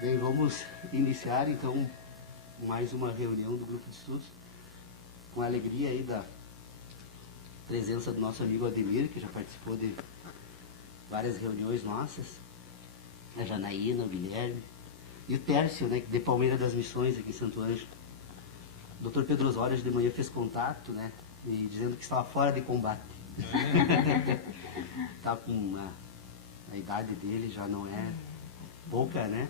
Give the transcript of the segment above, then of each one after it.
Bem, vamos iniciar então mais uma reunião do grupo de estudos, com a alegria aí da presença do nosso amigo Ademir, que já participou de várias reuniões nossas, a Janaína, o Guilherme, e o Tércio, né, de Palmeira das Missões, aqui em Santo Ângelo. O Dr. Pedro Osório de manhã fez contato, né, e dizendo que estava fora de combate. Está com a idade dele já não é pouca, né?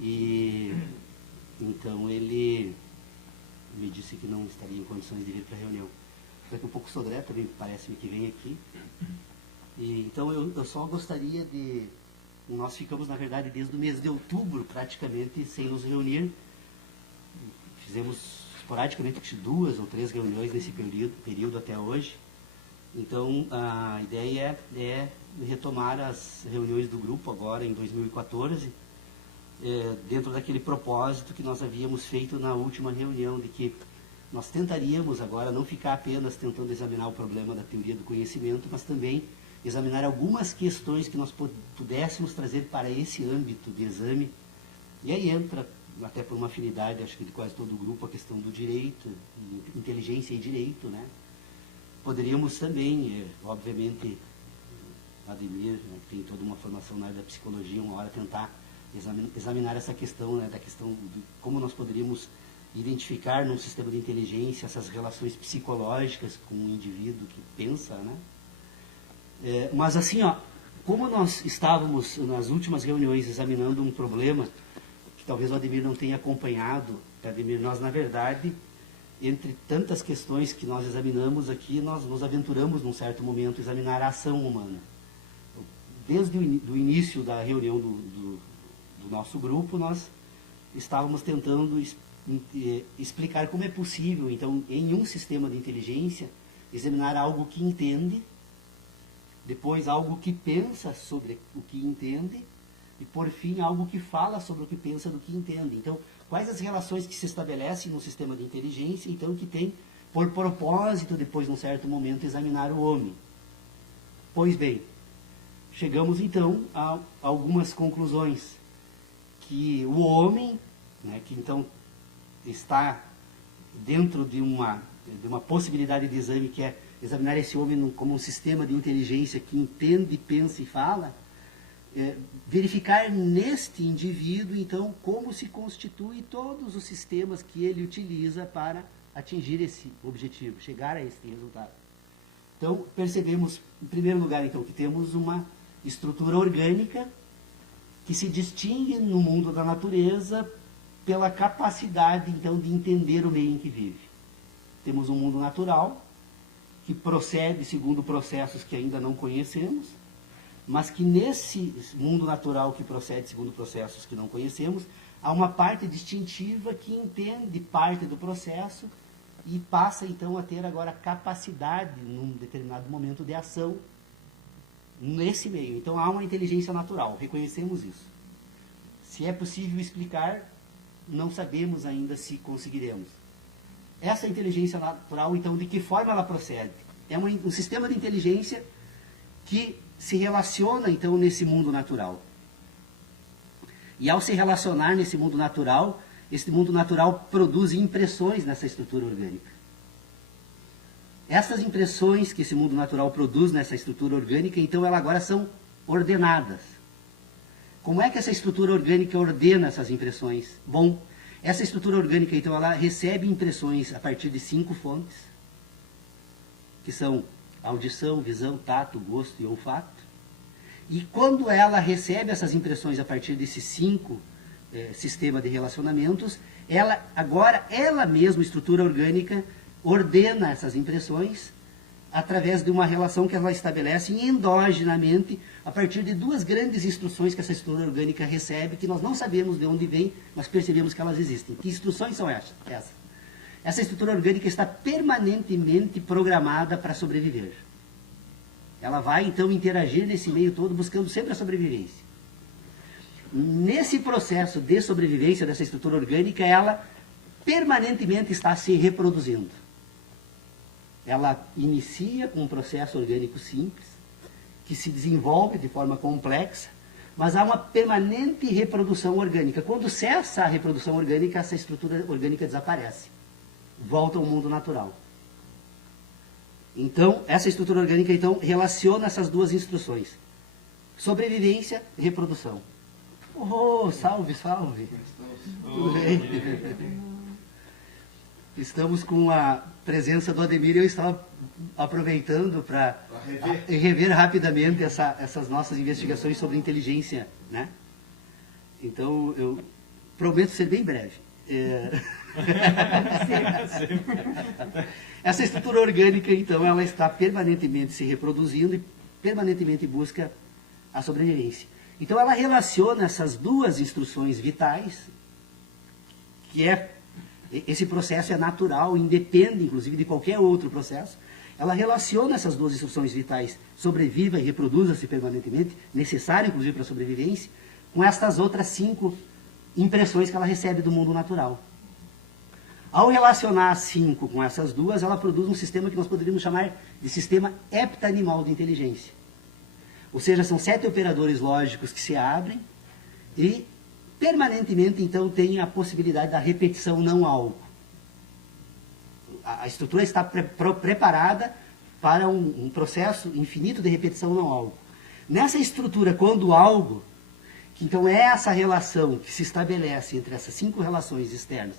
E então ele me disse que não estaria em condições de vir para a reunião. Daqui a pouco o Sodré também parece-me que vem aqui. E, então eu só gostaria de... Nós ficamos, na verdade, desde o mês de outubro, praticamente, sem nos reunir. Fizemos esporadicamente 2 ou 3 reuniões nesse período até hoje. Então, a ideia é retomar as reuniões do grupo agora, em 2014, dentro daquele propósito que nós havíamos feito na última reunião, de que nós tentaríamos agora não ficar apenas tentando examinar o problema da teoria do conhecimento, mas também examinar algumas questões que nós pudéssemos trazer para esse âmbito de exame. E aí entra, até por uma afinidade, acho que de quase todo o grupo, a questão do direito, inteligência e direito, né? Poderíamos também, obviamente, Ademir, né, que tem toda uma formação na área da psicologia, uma hora tentar examinar essa questão, né, da questão de como nós poderíamos identificar num sistema de inteligência essas relações psicológicas com o indivíduo que pensa, né? Mas assim, ó, como nós estávamos nas últimas reuniões examinando um problema que talvez o Ademir não tenha acompanhado, Ademir, nós na verdade, entre tantas questões que nós examinamos aqui, nós nos aventuramos num certo momento a examinar a ação humana. Desde o início da reunião do nosso grupo, nós estávamos tentando explicar como é possível, então, em um sistema de inteligência, examinar algo que entende, depois algo que pensa sobre o que entende, e por fim algo que fala sobre o que pensa do que entende. Então, quais as relações que se estabelecem no sistema de inteligência, então, que tem por propósito, depois, num certo momento, examinar o homem? Pois bem, chegamos então a algumas conclusões. Que o homem, né, que então está dentro de uma possibilidade de exame, que é examinar esse homem como um sistema de inteligência que entende, pensa e fala, verificar neste indivíduo, então, como se constitui todos os sistemas que ele utiliza para atingir esse objetivo, chegar a esse resultado. Então, percebemos, em primeiro lugar, então, que temos uma estrutura orgânica que se distingue no mundo da natureza pela capacidade, então, de entender o meio em que vive. Temos um mundo natural, que procede segundo processos que ainda não conhecemos, mas que nesse mundo natural que procede segundo processos que não conhecemos, há uma parte distintiva que entende parte do processo e passa, então, a ter agora capacidade, num determinado momento de ação, nesse meio. Então, há uma inteligência natural, reconhecemos isso. Se é possível explicar, não sabemos ainda se conseguiremos. Essa inteligência natural, então, de que forma ela procede? É um sistema de inteligência que se relaciona, então, nesse mundo natural. E ao se relacionar nesse mundo natural, esse mundo natural produz impressões nessa estrutura orgânica. Essas impressões que esse mundo natural produz nessa estrutura orgânica, então, elas agora são ordenadas. Como é que essa estrutura orgânica ordena essas impressões? Bom, essa estrutura orgânica, então, ela recebe impressões a partir de 5 fontes, que são audição, visão, tato, gosto e olfato. E quando ela recebe essas impressões a partir desses 5 sistemas de relacionamentos, ela mesma, estrutura orgânica, ordena essas impressões através de uma relação que ela estabelece endogenamente a partir de 2 grandes instruções que essa estrutura orgânica recebe, que nós não sabemos de onde vem, mas percebemos que elas existem. Que instruções são essas? Essa estrutura orgânica está permanentemente programada para sobreviver. Ela vai, então, interagir nesse meio todo, buscando sempre a sobrevivência. Nesse processo de sobrevivência dessa estrutura orgânica, ela permanentemente está se reproduzindo. Ela inicia com um processo orgânico simples, que se desenvolve de forma complexa, mas há uma permanente reprodução orgânica. Quando cessa a reprodução orgânica, essa estrutura orgânica desaparece. Volta ao mundo natural. Então, essa estrutura orgânica, então, relaciona essas duas instruções. Sobrevivência e reprodução. Oh, salve, salve. Tudo bem? Estamos com a presença do Ademir e eu estava aproveitando para rever rapidamente essas nossas investigações sobre inteligência, né? Então, eu prometo ser bem breve. Essa estrutura orgânica, então, ela está permanentemente se reproduzindo e permanentemente busca a sobrevivência. Então, ela relaciona essas duas instruções vitais, que esse processo é natural, independe, inclusive, de qualquer outro processo. Ela relaciona essas duas instruções vitais, sobreviva e reproduza-se permanentemente, necessário, inclusive, para a sobrevivência, com estas outras 5 impressões que ela recebe do mundo natural. Ao relacionar as 5 com essas duas, ela produz um sistema que nós poderíamos chamar de sistema heptanimal de inteligência. Ou seja, são 7 operadores lógicos que se abrem e permanentemente, então, tem a possibilidade da repetição não algo. A estrutura está preparada para um processo infinito de repetição não algo. Nessa estrutura, quando algo, que então é essa relação que se estabelece entre essas 5 relações externas,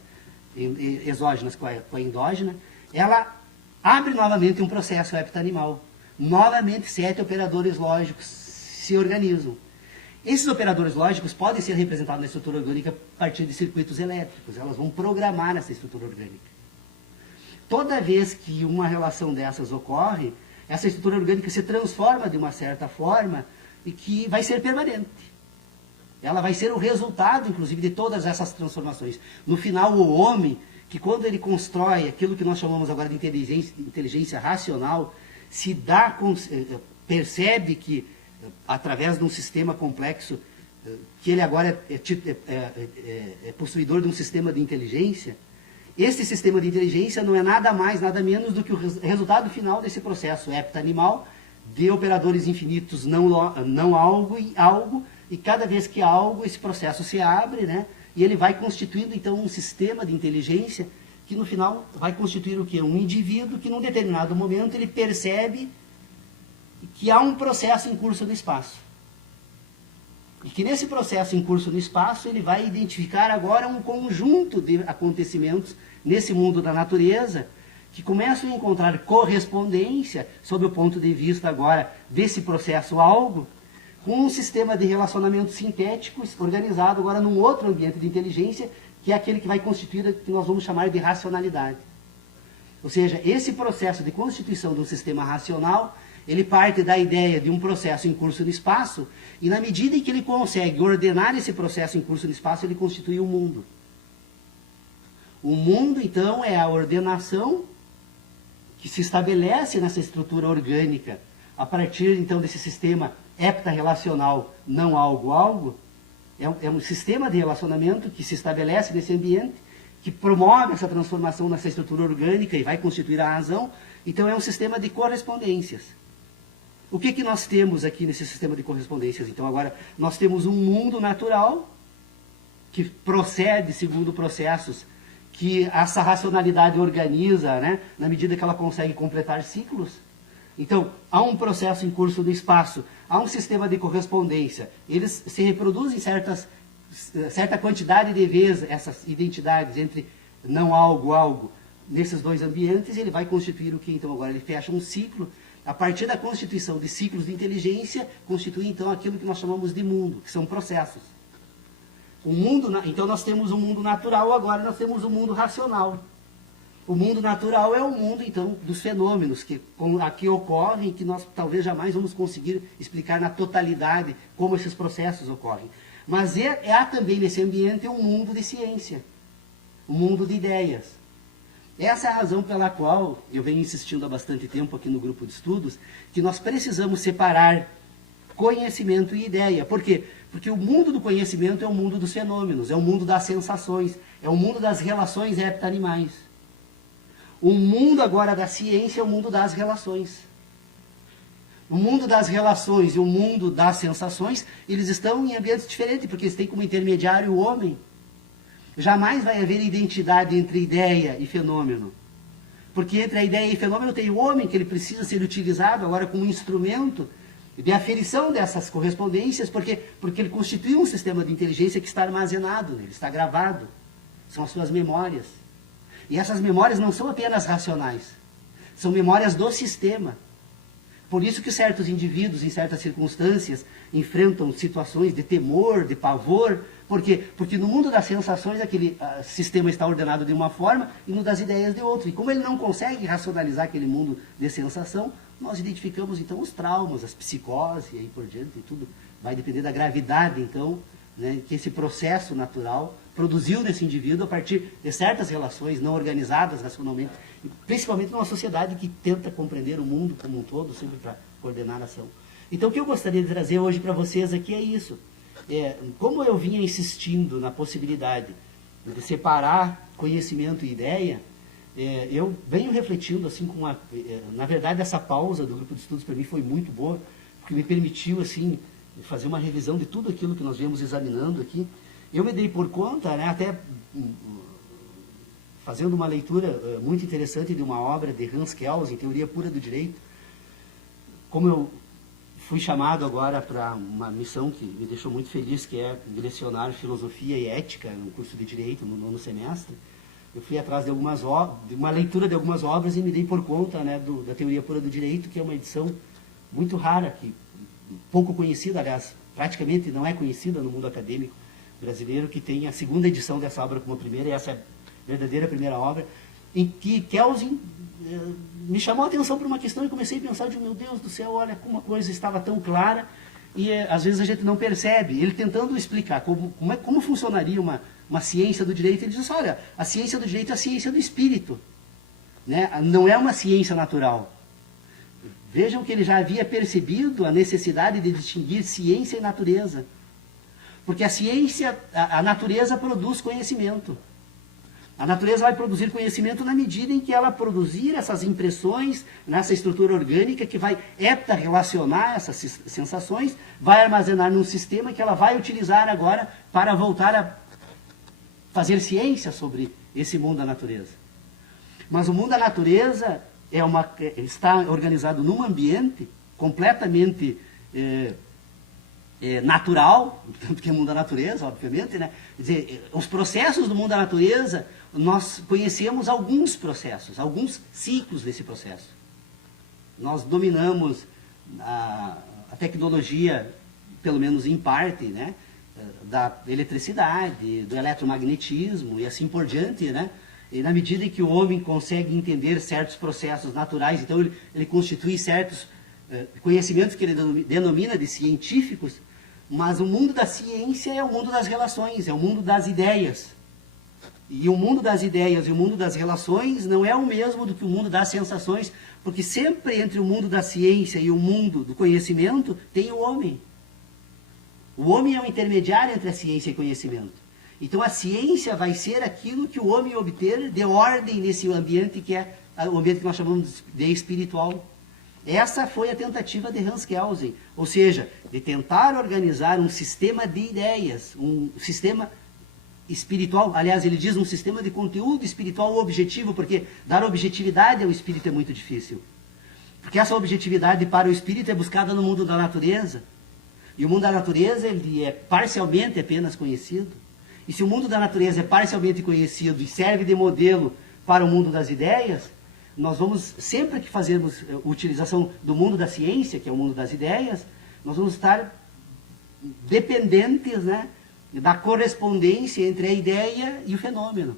exógenas com a endógena, ela abre novamente um processo heptanimal. Novamente, 7 operadores lógicos se organizam. Esses operadores lógicos podem ser representados na estrutura orgânica a partir de circuitos elétricos. Elas vão programar essa estrutura orgânica. Toda vez que uma relação dessas ocorre, essa estrutura orgânica se transforma de uma certa forma e que vai ser permanente. Ela vai ser o resultado, inclusive, de todas essas transformações. No final, o homem, que quando ele constrói aquilo que nós chamamos agora de inteligência racional, percebe que, através de um sistema complexo, que ele agora é possuidor de um sistema de inteligência, esse sistema de inteligência não é nada mais, nada menos do que o resultado final desse processo heptanimal de operadores infinitos não algo e algo, e cada vez que algo, esse processo se abre, né? E ele vai constituindo, então, um sistema de inteligência que, no final, vai constituir o quê? Um indivíduo que, num determinado momento, ele percebe que há um processo em curso no espaço. E que, nesse processo em curso no espaço, ele vai identificar agora um conjunto de acontecimentos nesse mundo da natureza que começam a encontrar correspondência, sob o ponto de vista agora desse processo algo, com um sistema de relacionamento sintético organizado agora num outro ambiente de inteligência, que é aquele que vai constituir o que nós vamos chamar de racionalidade. Ou seja, esse processo de constituição de um sistema racional, ele parte da ideia de um processo em curso no espaço, e na medida em que ele consegue ordenar esse processo em curso no espaço, ele constitui o mundo. O mundo, então, é a ordenação que se estabelece nessa estrutura orgânica, a partir, então, desse sistema heptarrelacional não algo-algo. É um sistema de relacionamento que se estabelece nesse ambiente, que promove essa transformação nessa estrutura orgânica e vai constituir a razão. Então, é um sistema de correspondências. O que nós temos aqui nesse sistema de correspondências? Então, agora, nós temos um mundo natural que procede segundo processos que essa racionalidade organiza, né, na medida que ela consegue completar ciclos. Então, há um processo em curso no espaço, há um sistema de correspondência. Eles se reproduzem certa quantidade de vezes, essas identidades entre não algo, nesses dois ambientes, e ele vai constituir o que? Então, agora ele fecha um ciclo. A partir da constituição de ciclos de inteligência, constitui, então, aquilo que nós chamamos de mundo, que são processos. Então, nós temos um mundo natural, agora nós temos um mundo racional. O mundo natural é o mundo, então, dos fenômenos que aqui ocorrem, que nós talvez jamais vamos conseguir explicar na totalidade como esses processos ocorrem. Mas há também nesse ambiente um mundo de ciência, um mundo de ideias. Essa é a razão pela qual eu venho insistindo há bastante tempo aqui no grupo de estudos, que nós precisamos separar conhecimento e ideia. Por quê? Porque o mundo do conhecimento é o mundo dos fenômenos, é o mundo das sensações, é o mundo das relações heptanimais. O mundo agora da ciência é o mundo das relações. o mundo das relações e o mundo das sensações, eles estão em ambientes diferentes, porque eles têm como intermediário o homem. Jamais vai haver identidade entre ideia e fenômeno. Porque entre a ideia e o fenômeno tem o homem, que ele precisa ser utilizado agora como instrumento de aferição dessas correspondências, porque ele constitui um sistema de inteligência que está armazenado nele, está gravado. São as suas memórias. E essas memórias não são apenas racionais, são memórias do sistema. Por isso que certos indivíduos, em certas circunstâncias, enfrentam situações de temor, de pavor. Por quê? Porque no mundo das sensações, aquele sistema está ordenado de uma forma e no das ideias de outra. E como ele não consegue racionalizar aquele mundo de sensação, nós identificamos, então, os traumas, as psicoses e aí por diante, e tudo. Vai depender da gravidade, então, né, que esse processo natural produziu nesse indivíduo a partir de certas relações não organizadas racionalmente, principalmente numa sociedade que tenta compreender o mundo como um todo, sempre para coordenar a ação. Então, o que eu gostaria de trazer hoje para vocês aqui é isso. Como eu vinha insistindo na possibilidade de separar conhecimento e ideia, eu venho refletindo, assim, na verdade, essa pausa do grupo de estudos para mim foi muito boa, porque me permitiu, assim, fazer uma revisão de tudo aquilo que nós viemos examinando aqui. Eu me dei por conta, né, até fazendo uma leitura muito interessante de uma obra de Hans Kelsen, Teoria Pura do Direito, como eu fui chamado agora para uma missão que me deixou muito feliz, que é lecionar filosofia e ética no curso de Direito, no 9º semestre. Eu fui atrás de uma leitura de algumas obras e me dei por conta, né, da Teoria Pura do Direito, que é uma edição muito rara, pouco conhecida, aliás, praticamente não é conhecida no mundo acadêmico brasileiro, que tem a segunda edição dessa obra como a primeira, e essa é a verdadeira primeira obra, em que Kelsen me chamou a atenção para uma questão e comecei a pensar, meu Deus do céu, olha como a coisa estava tão clara e às vezes a gente não percebe. Ele tentando explicar como funcionaria uma ciência do direito, ele diz assim, olha, a ciência do direito é a ciência do espírito, né? Não é uma ciência natural. Vejam que ele já havia percebido a necessidade de distinguir ciência e natureza. Porque a ciência, a natureza produz conhecimento. A natureza vai produzir conhecimento na medida em que ela produzir essas impressões nessa estrutura orgânica que vai relacionar essas sensações, vai armazenar num sistema que ela vai utilizar agora para voltar a fazer ciência sobre esse mundo da natureza. Mas o mundo da natureza está organizado num ambiente completamente natural, tanto que é o mundo da natureza, obviamente, né? Quer dizer, os processos do mundo da natureza, nós conhecemos alguns processos, alguns ciclos desse processo. Nós dominamos a tecnologia, pelo menos em parte, né? Da eletricidade, do eletromagnetismo e assim por diante, né? E na medida em que o homem consegue entender certos processos naturais, então ele constitui certos conhecimentos que ele denomina de científicos, mas o mundo da ciência é o mundo das relações, é o mundo das ideias. E o mundo das ideias e o mundo das relações não é o mesmo do que o mundo das sensações, porque sempre entre o mundo da ciência e o mundo do conhecimento tem o homem. O homem é o intermediário entre a ciência e conhecimento. Então a ciência vai ser aquilo que o homem obter de ordem nesse ambiente que é o ambiente que nós chamamos de espiritual. Essa foi a tentativa de Hans Kelsen, ou seja, de tentar organizar um sistema de ideias, um sistema espiritual, aliás, ele diz um sistema de conteúdo espiritual objetivo, porque dar objetividade ao espírito é muito difícil. Porque essa objetividade para o espírito é buscada no mundo da natureza. E o mundo da natureza ele é parcialmente apenas conhecido. E se o mundo da natureza é parcialmente conhecido e serve de modelo para o mundo das ideias, nós vamos, sempre que fazermos utilização do mundo da ciência, que é o mundo das ideias, nós vamos estar dependentes, né, da correspondência entre a ideia e o fenômeno.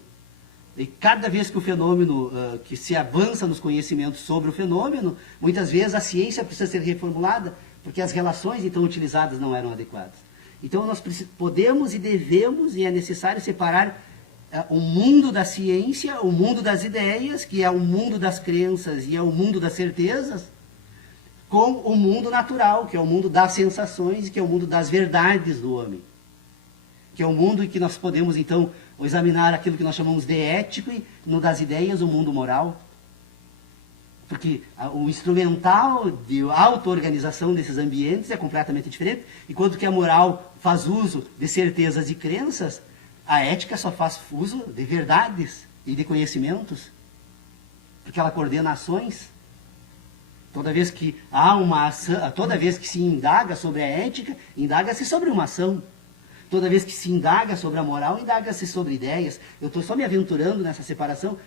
E cada vez que o fenômeno, que se avança nos conhecimentos sobre o fenômeno, muitas vezes a ciência precisa ser reformulada, porque as relações então utilizadas não eram adequadas. Então nós podemos e devemos, e é necessário separar o mundo da ciência, o mundo das ideias, que é o mundo das crenças e é o mundo das certezas, com o mundo natural, que é o mundo das sensações, que é o mundo das verdades do homem. Que é o mundo em que nós podemos, então, examinar aquilo que nós chamamos de ético, e no das ideias, o mundo moral. Porque o instrumental de auto-organização desses ambientes é completamente diferente, enquanto que a moral faz uso de certezas e crenças, a ética só faz uso de verdades e de conhecimentos, porque ela coordena ações. Toda vez que há uma ação, toda vez que se indaga sobre a ética, indaga-se sobre uma ação. Toda vez que se indaga sobre a moral, indaga-se sobre ideias. Eu estou só me aventurando nessa separação,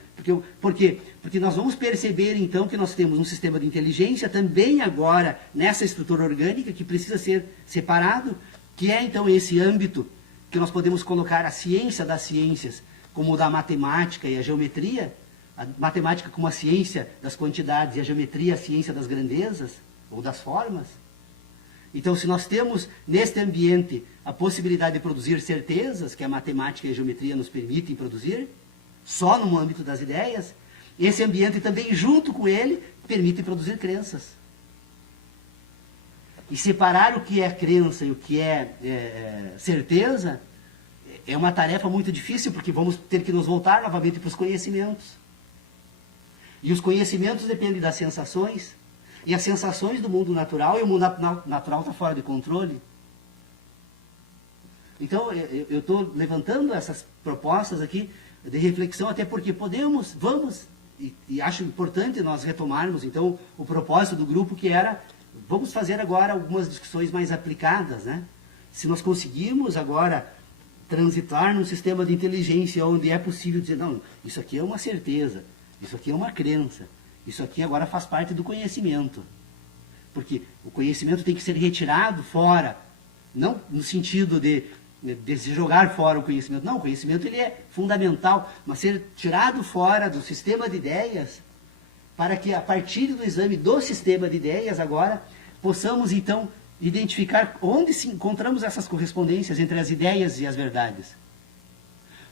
por quê? Porque nós vamos perceber então que nós temos um sistema de inteligência também agora nessa estrutura orgânica que precisa ser separado, que é então esse âmbito que nós podemos colocar a ciência das ciências, como o da matemática e a geometria, a matemática como a ciência das quantidades e a geometria a ciência das grandezas ou das formas. Então, se nós temos neste ambiente a possibilidade de produzir certezas, que a matemática e a geometria nos permitem produzir, só no âmbito das ideias, esse ambiente também, junto com ele, permite produzir crenças. E separar o que é crença e o que é certeza é uma tarefa muito difícil, porque vamos ter que nos voltar novamente para os conhecimentos. E os conhecimentos dependem das sensações, e as sensações do mundo natural, e o mundo natural está fora de controle. Então, eu estou levantando essas propostas aqui de reflexão, até porque vamos, e acho importante nós retomarmos, então, o propósito do grupo, que era, vamos fazer agora algumas discussões mais aplicadas, né? Se nós conseguirmos agora transitar num sistema de inteligência onde é possível dizer, não, isso aqui é uma certeza, isso aqui é uma crença, isso aqui agora faz parte do conhecimento. Porque o conhecimento tem que ser retirado fora, não no sentido de se jogar fora o conhecimento. Não, o conhecimento ele é fundamental, mas ser tirado fora do sistema de ideias, para que a partir do exame do sistema de ideias agora, possamos então identificar onde se encontramos essas correspondências entre as ideias e as verdades.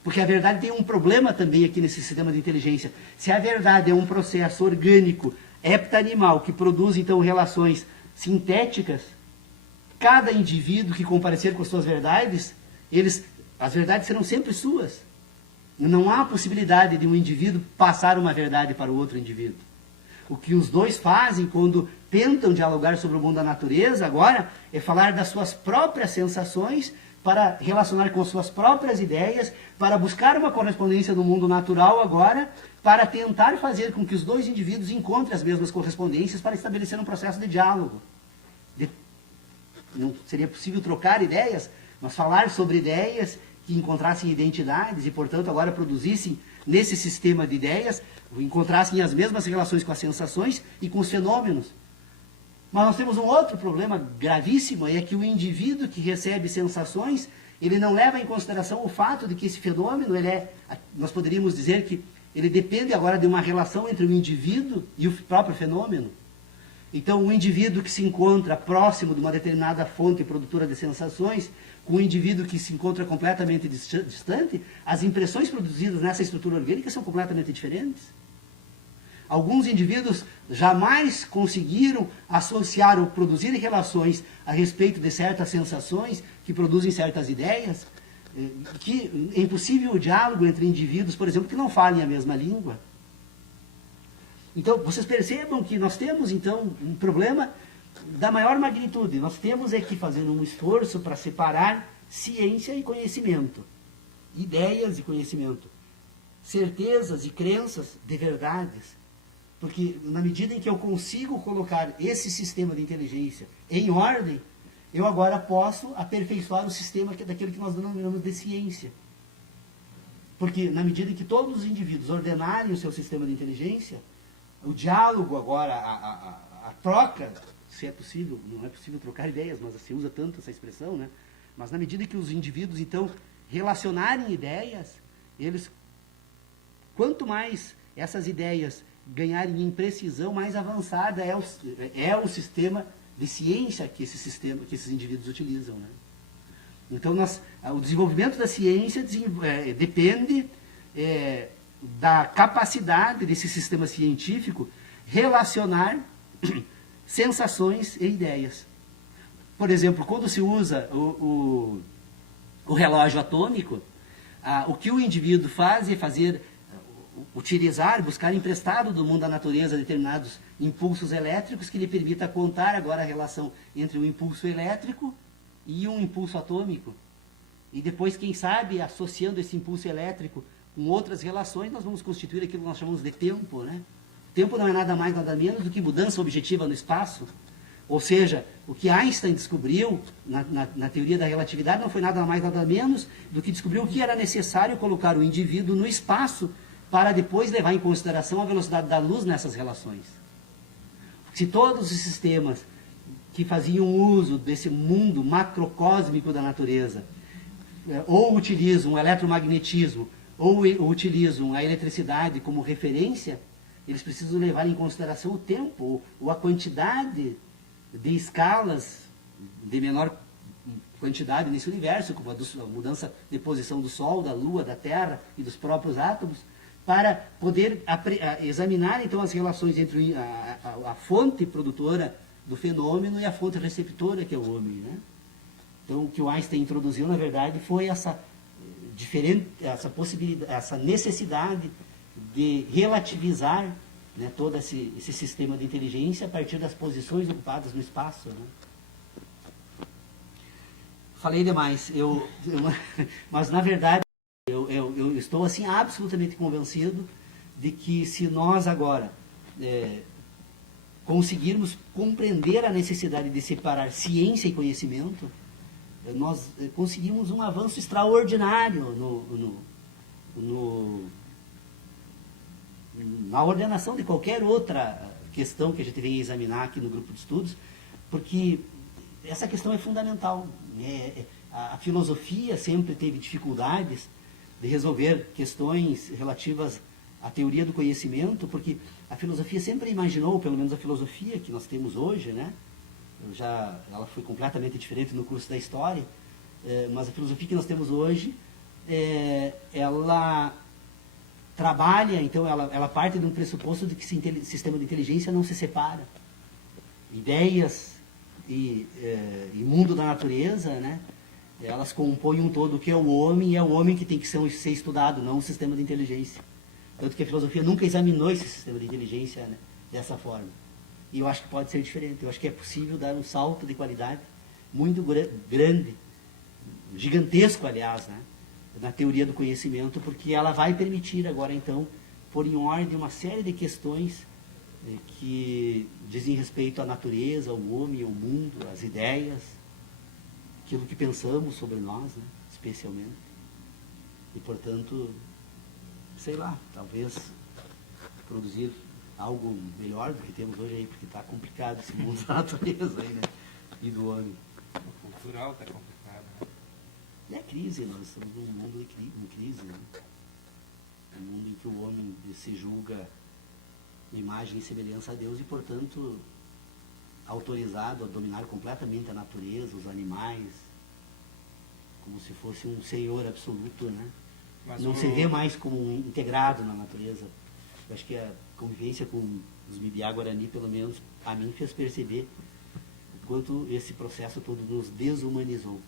Porque a verdade tem um problema também aqui nesse sistema de inteligência. Se a verdade é um processo orgânico, heptanimal, que produz então relações sintéticas, cada indivíduo que comparecer com as suas verdades, as verdades serão sempre suas. Não há possibilidade de um indivíduo passar uma verdade para o outro indivíduo. O que os dois fazem quando tentam dialogar sobre o mundo da natureza agora é falar das suas próprias sensações para relacionar com suas próprias ideias, para buscar uma correspondência no mundo natural agora, para tentar fazer com que os dois indivíduos encontrem as mesmas correspondências para estabelecer um processo de diálogo. Não seria possível trocar ideias, mas falar sobre ideias que encontrassem identidades e, portanto, agora produzissem nesse sistema de ideias, encontrassem as mesmas relações com as sensações e com os fenômenos. Mas nós temos um outro problema gravíssimo, é que o indivíduo que recebe sensações, ele não leva em consideração o fato de que esse fenômeno, nós poderíamos dizer que ele depende agora de uma relação entre o indivíduo e o próprio fenômeno. Então, o indivíduo que se encontra próximo de uma determinada fonte produtora de sensações, com o indivíduo que se encontra completamente distante, as impressões produzidas nessa estrutura orgânica são completamente diferentes. Alguns indivíduos jamais conseguiram associar ou produzir relações a respeito de certas sensações que produzem certas ideias, que é impossível o diálogo entre indivíduos, por exemplo, que não falem a mesma língua. Então, vocês percebam que nós temos, então, um problema da maior magnitude. Nós temos que fazer um esforço para separar ciência e conhecimento, ideias e conhecimento, certezas e crenças de verdades. Porque na medida em que eu consigo colocar esse sistema de inteligência em ordem, eu agora posso aperfeiçoar o sistema daquilo que nós denominamos de ciência. Porque na medida em que todos os indivíduos ordenarem o seu sistema de inteligência, o diálogo agora, a troca, se é possível, não é possível trocar ideias, mas se usa tanto essa expressão, né? Mas na medida em que os indivíduos, então, relacionarem ideias, quanto mais essas ideias ganharem em precisão, mais avançada é o sistema de ciência que esses indivíduos utilizam, né? Então, o desenvolvimento da ciência depende da capacidade desse sistema científico relacionar sensações e ideias. Por exemplo, quando se usa o relógio atômico, o que o indivíduo faz é fazer utilizar, buscar emprestado do mundo da natureza determinados impulsos elétricos que lhe permita contar agora a relação entre um impulso elétrico e um impulso atômico. E depois, quem sabe, associando esse impulso elétrico com outras relações, nós vamos constituir aquilo que nós chamamos de tempo, né? Tempo não é nada mais, nada menos do que mudança objetiva no espaço. Ou seja, o que Einstein descobriu na teoria da relatividade não foi nada mais, nada menos do que descobriu que era necessário colocar o indivíduo no espaço para depois levar em consideração a velocidade da luz nessas relações. Se todos os sistemas que faziam uso desse mundo macrocósmico da natureza ou utilizam o eletromagnetismo ou utilizam a eletricidade como referência, eles precisam levar em consideração o tempo ou a quantidade de escalas de menor quantidade nesse universo, como a mudança de posição do Sol, da Lua, da Terra e dos próprios átomos, para poder examinar então as relações entre a fonte produtora do fenômeno e a fonte receptora, que é o homem, né? Então, o que o Einstein introduziu, na verdade, foi essa possibilidade, essa necessidade de relativizar, né, todo esse sistema de inteligência a partir das posições ocupadas no espaço, né? Falei demais, mas na verdade eu estou assim absolutamente convencido de que se nós agora conseguirmos compreender a necessidade de separar ciência e conhecimento, nós conseguimos um avanço extraordinário na ordenação de qualquer outra questão que a gente venha examinar aqui no grupo de estudos, porque essa questão é fundamental. A filosofia sempre teve dificuldades de resolver questões relativas à teoria do conhecimento, porque a filosofia sempre imaginou, pelo menos a filosofia que nós temos hoje, né? Ela foi completamente diferente no curso da história, mas a filosofia que nós temos hoje, ela trabalha, então ela parte de um pressuposto de que sistema de inteligência não se separa. Ideias e mundo da natureza, né? Elas compõem um todo que é o homem, e é o homem que tem que ser estudado, não o sistema de inteligência. Tanto que a filosofia nunca examinou esse sistema de inteligência, né, dessa forma. E eu acho que pode ser diferente. Eu acho que é possível dar um salto de qualidade muito grande, gigantesco, aliás, né, na teoria do conhecimento, porque ela vai permitir agora, então, pôr em ordem uma série de questões que dizem respeito à natureza, ao homem, ao mundo, às ideias, aquilo que pensamos sobre nós, né, especialmente. E, portanto, sei lá, talvez produzir algo melhor do que temos hoje aí, porque está complicado esse mundo da natureza aí, né, e do homem. O cultural está complicado, né? É crise, nós estamos num mundo em crise, né? Um mundo em que o homem se julga imagem e semelhança a Deus e, portanto, autorizado a dominar completamente a natureza, os animais, como se fosse um senhor absoluto, né? Mas não se vê mais como um integrado na natureza. Eu acho que a convivência com os Bibiá-Guarani, pelo menos, a mim fez perceber o quanto esse processo todo nos desumanizou.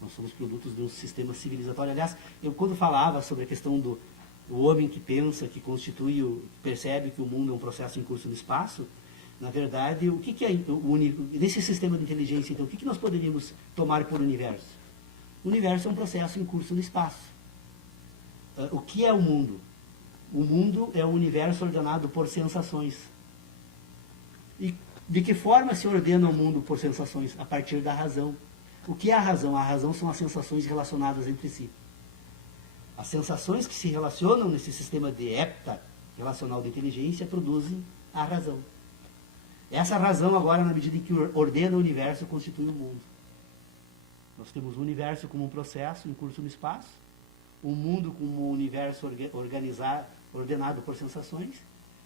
Nós somos produtos de um sistema civilizatório. Aliás, eu quando falava sobre a questão do homem que pensa, que constitui, percebe que o mundo é um processo em curso no espaço, na verdade, o que é nesse sistema de inteligência, então, o que nós poderíamos tomar por universo? O universo é um processo em curso no espaço. O que é o mundo? O mundo é um universo ordenado por sensações. E de que forma se ordena o mundo por sensações? A partir da razão. O que é a razão? A razão são as sensações relacionadas entre si. As sensações que se relacionam nesse sistema de hepta relacional de inteligência produzem a razão. Essa razão agora, na medida em que ordena o universo, constitui o mundo. Nós temos o universo como um processo em curso no espaço, o mundo como um universo ordenado por sensações,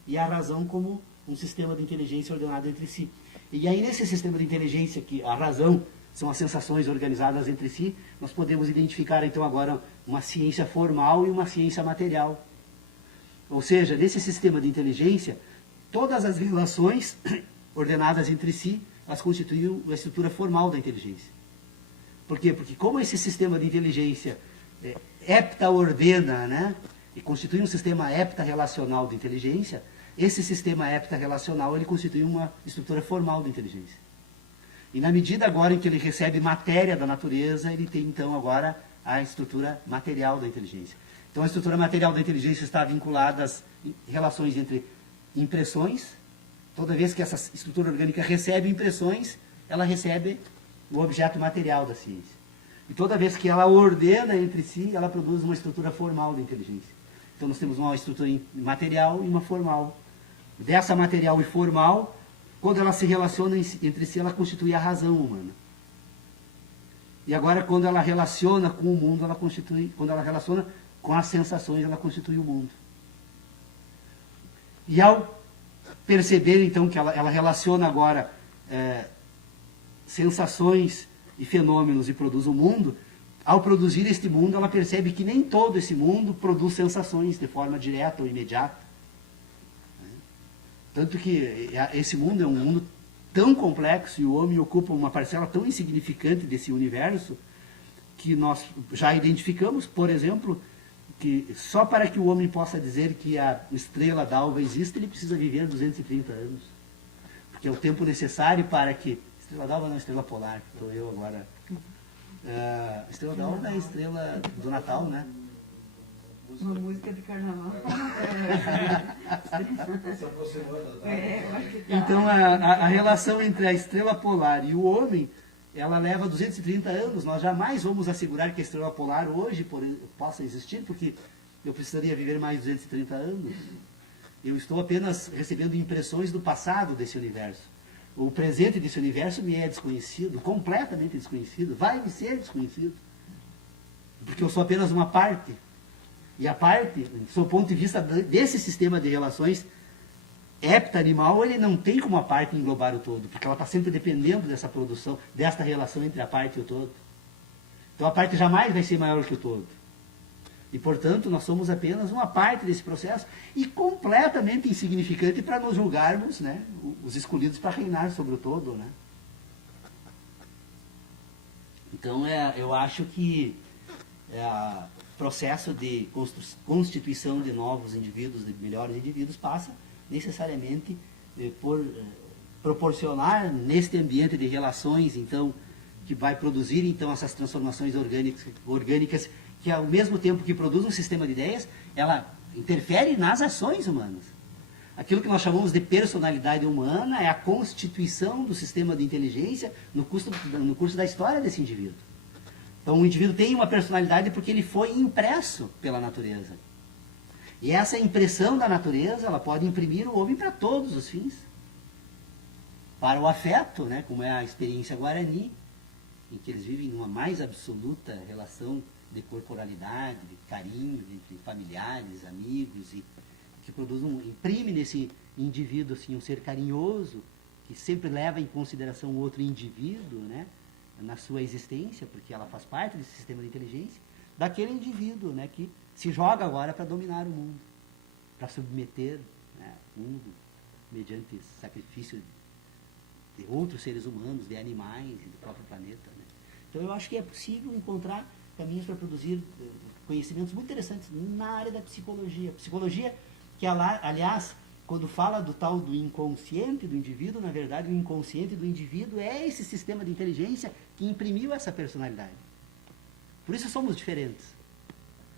e a razão como um sistema de inteligência ordenado entre si. E aí, nesse sistema de inteligência, que a razão são as sensações organizadas entre si, nós podemos identificar, então, agora uma ciência formal e uma ciência material. Ou seja, nesse sistema de inteligência, todas as relações ordenadas entre si, elas constituem a estrutura formal da inteligência. Por quê? Porque como esse sistema de inteligência hepta-ordena, né, e constitui um sistema heptarrelacional de inteligência, esse sistema heptarrelacional ele constitui uma estrutura formal de inteligência. E na medida agora em que ele recebe matéria da natureza, ele tem então agora a estrutura material da inteligência. Então a estrutura material da inteligência está vinculada às relações entre impressões. Toda vez que essa estrutura orgânica recebe impressões, ela recebe o objeto material da ciência. E toda vez que ela ordena entre si, ela produz uma estrutura formal da inteligência. Então nós temos uma estrutura material e uma formal. Dessa material e formal, quando ela se relaciona entre si, ela constitui a razão humana. E agora, quando ela relaciona com o mundo, ela constitui, quando ela relaciona com as sensações, ela constitui o mundo. E ao perceber, então, que ela relaciona agora sensações e fenômenos e produz o mundo, ao produzir este mundo, ela percebe que nem todo esse mundo produz sensações de forma direta ou imediata. Tanto que esse mundo é um mundo tão complexo e o homem ocupa uma parcela tão insignificante desse universo que nós já identificamos, por exemplo, que só para que o homem possa dizer que a estrela d'alva existe, ele precisa viver 230 anos. Porque é o tempo necessário para que... Estrela d'alva não é estrela polar, estou eu agora... estrela d'alva é a estrela do Natal, né? Uma música de carnaval. Então, a relação entre a estrela polar e o homem, ela leva 230 anos. Nós jamais vamos assegurar que a estrela polar hoje possa existir, porque eu precisaria viver mais 230 anos. Eu estou apenas recebendo impressões do passado desse universo. O presente desse universo me é desconhecido, completamente desconhecido, vai me ser desconhecido. Porque eu sou apenas uma parte. E a parte, do seu ponto de vista desse sistema de relações hepta-animal, ele não tem como a parte englobar o todo, porque ela está sempre dependendo dessa produção, desta relação entre a parte e o todo. Então a parte jamais vai ser maior que o todo. E, portanto, nós somos apenas uma parte desse processo e completamente insignificante para nos julgarmos, né, os escolhidos para reinar sobre o todo. Né? Então, eu acho que processo de constituição de novos indivíduos, de melhores indivíduos, passa necessariamente por proporcionar neste ambiente de relações, então, que vai produzir então essas transformações orgânicas que ao mesmo tempo que produz um sistema de ideias, ela interfere nas ações humanas. Aquilo que nós chamamos de personalidade humana é a constituição do sistema de inteligência no curso da história desse indivíduo. Então, o indivíduo tem uma personalidade porque ele foi impresso pela natureza. E essa impressão da natureza, ela pode imprimir o homem para todos os fins. Para o afeto, né, como é a experiência guarani, em que eles vivem numa mais absoluta relação de corporalidade, de carinho entre familiares, amigos, e que imprime nesse indivíduo assim, um ser carinhoso, que sempre leva em consideração o outro indivíduo, né, na sua existência, porque ela faz parte desse sistema de inteligência, daquele indivíduo, né, que se joga agora para dominar o mundo, para submeter, né, o mundo mediante sacrifício de outros seres humanos, de animais e do próprio planeta. Né. Então eu acho que é possível encontrar caminhos para produzir conhecimentos muito interessantes na área da psicologia. Psicologia que, aliás, quando fala do tal do inconsciente do indivíduo, na verdade, o inconsciente do indivíduo é esse sistema de inteligência que imprimiu essa personalidade. Por isso somos diferentes.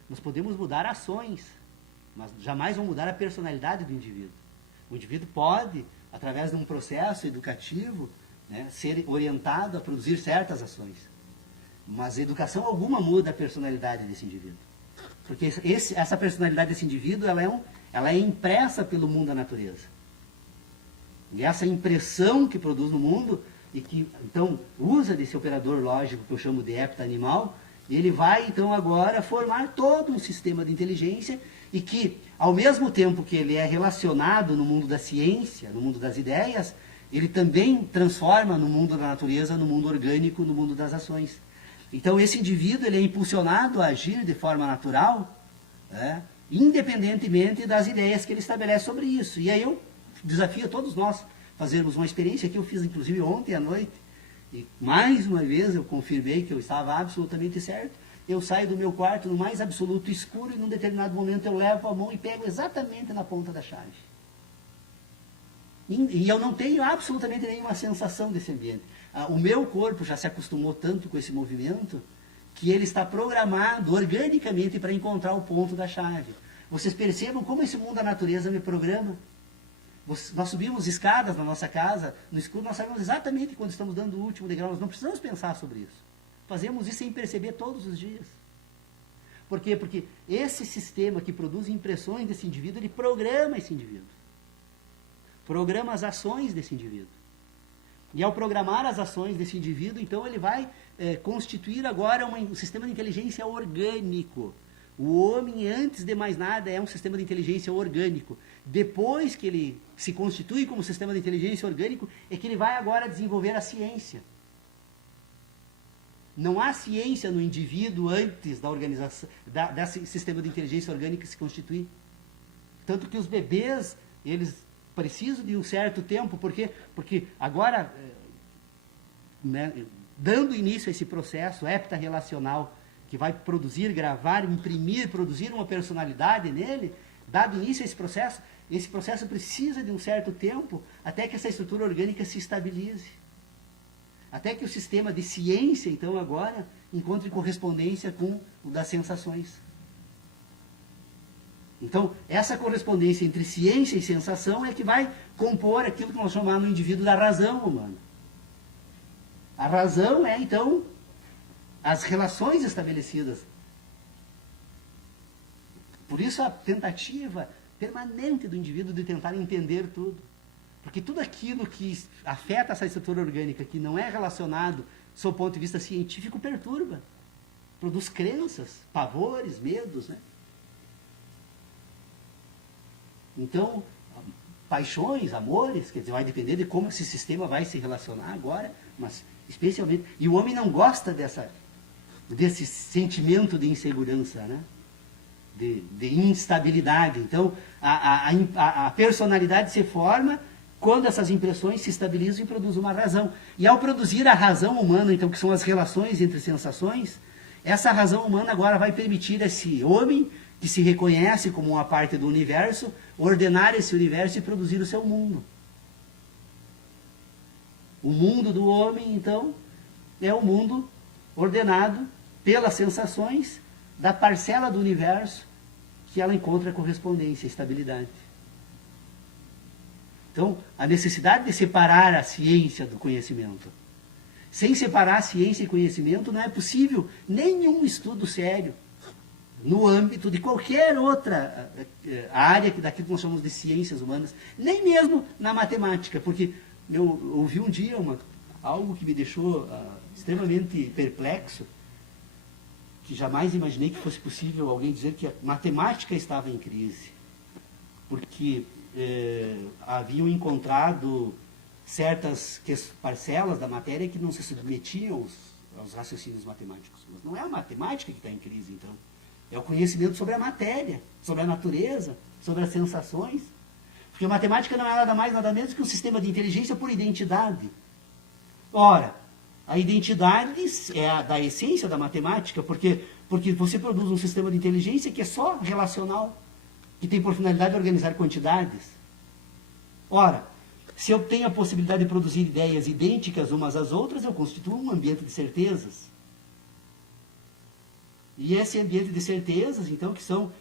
Nós podemos mudar ações, mas jamais vamos mudar a personalidade do indivíduo. O indivíduo pode, através de um processo educativo, né, ser orientado a produzir certas ações. Mas educação alguma muda a personalidade desse indivíduo. Porque essa personalidade desse indivíduo, ela é impressa pelo mundo da natureza. E essa impressão que produz no mundo, e que, então, usa desse operador lógico que eu chamo de hepta-animal, ele vai, então, agora formar todo um sistema de inteligência e que, ao mesmo tempo que ele é relacionado no mundo da ciência, no mundo das ideias, ele também transforma no mundo da natureza, no mundo orgânico, no mundo das ações. Então, esse indivíduo ele é impulsionado a agir de forma natural, né, independentemente das ideias que ele estabelece sobre isso. E aí eu desafio a todos nós fazermos uma experiência que eu fiz, inclusive, ontem à noite, e mais uma vez eu confirmei que eu estava absolutamente certo. eu saio do meu quarto no mais absoluto escuro e num determinado momento eu levo a mão e pego exatamente na ponta da chave. E eu não tenho absolutamente nenhuma sensação desse ambiente. O meu corpo já se acostumou tanto com esse movimento que ele está programado organicamente para encontrar o ponto da chave. Vocês percebam como esse mundo da natureza me programa? Nós subimos escadas na nossa casa, no escuro, nós sabemos exatamente quando estamos dando o último degrau, nós não precisamos pensar sobre isso. Fazemos isso sem perceber todos os dias. Por quê? Porque esse sistema que produz impressões desse indivíduo, ele programa esse indivíduo. Programa as ações desse indivíduo. E ao programar as ações desse indivíduo, então ele vai constituir agora um sistema de inteligência orgânico. O homem, antes de mais nada, é um sistema de inteligência orgânico. Depois que ele se constitui como sistema de inteligência orgânico, é que ele vai agora desenvolver a ciência. Não há ciência no indivíduo antes da organização, desse sistema de inteligência orgânica se constituir. Tanto que os bebês, eles precisam de um certo tempo, porque agora, né, dando início a esse processo heptarrelacional, que vai produzir, gravar, imprimir, produzir uma personalidade nele, dado início a esse processo precisa de um certo tempo até que essa estrutura orgânica se estabilize. Até que o sistema de ciência, então, agora, encontre correspondência com o das sensações. Então, essa correspondência entre ciência e sensação é que vai compor aquilo que nós chamamos no indivíduo da razão humana. A razão é, então, as relações estabelecidas. Por isso a tentativa permanente do indivíduo de tentar entender tudo. Porque tudo aquilo que afeta essa estrutura orgânica, que não é relacionado, sob o ponto de vista científico, perturba. Produz crenças, pavores, medos, né? Então, paixões, amores, quer dizer, vai depender de como esse sistema vai se relacionar agora, mas especialmente... E o homem não gosta desse sentimento de insegurança, né? De instabilidade. Então, a personalidade se forma quando essas impressões se estabilizam e produzem uma razão. E ao produzir a razão humana, então, que são as relações entre sensações, essa razão humana agora vai permitir a esse homem, que se reconhece como uma parte do universo, ordenar esse universo e produzir o seu mundo. O mundo do homem, então, é o mundo ordenado pelas sensações da parcela do universo que ela encontra correspondência, estabilidade. Então, a necessidade de separar a ciência do conhecimento. Sem separar a ciência e conhecimento, não é possível nenhum estudo sério no âmbito de qualquer outra área daquilo que nós chamamos de ciências humanas, nem mesmo na matemática, porque eu ouvi um dia algo que me deixou extremamente perplexo, que jamais imaginei que fosse possível alguém dizer que a matemática estava em crise, porque haviam encontrado certas parcelas da matéria que não se submetiam aos raciocínios matemáticos. Mas não é a matemática que está em crise, então. É o conhecimento sobre a matéria, sobre a natureza, sobre as sensações. Porque a matemática não é nada mais, nada menos que um sistema de inteligência por identidade. Ora, a identidade é da essência da matemática, porque você produz um sistema de inteligência que é só relacional, que tem por finalidade organizar quantidades. Ora, se eu tenho a possibilidade de produzir ideias idênticas umas às outras, eu constituo um ambiente de certezas. E esse ambiente de certezas, então, que são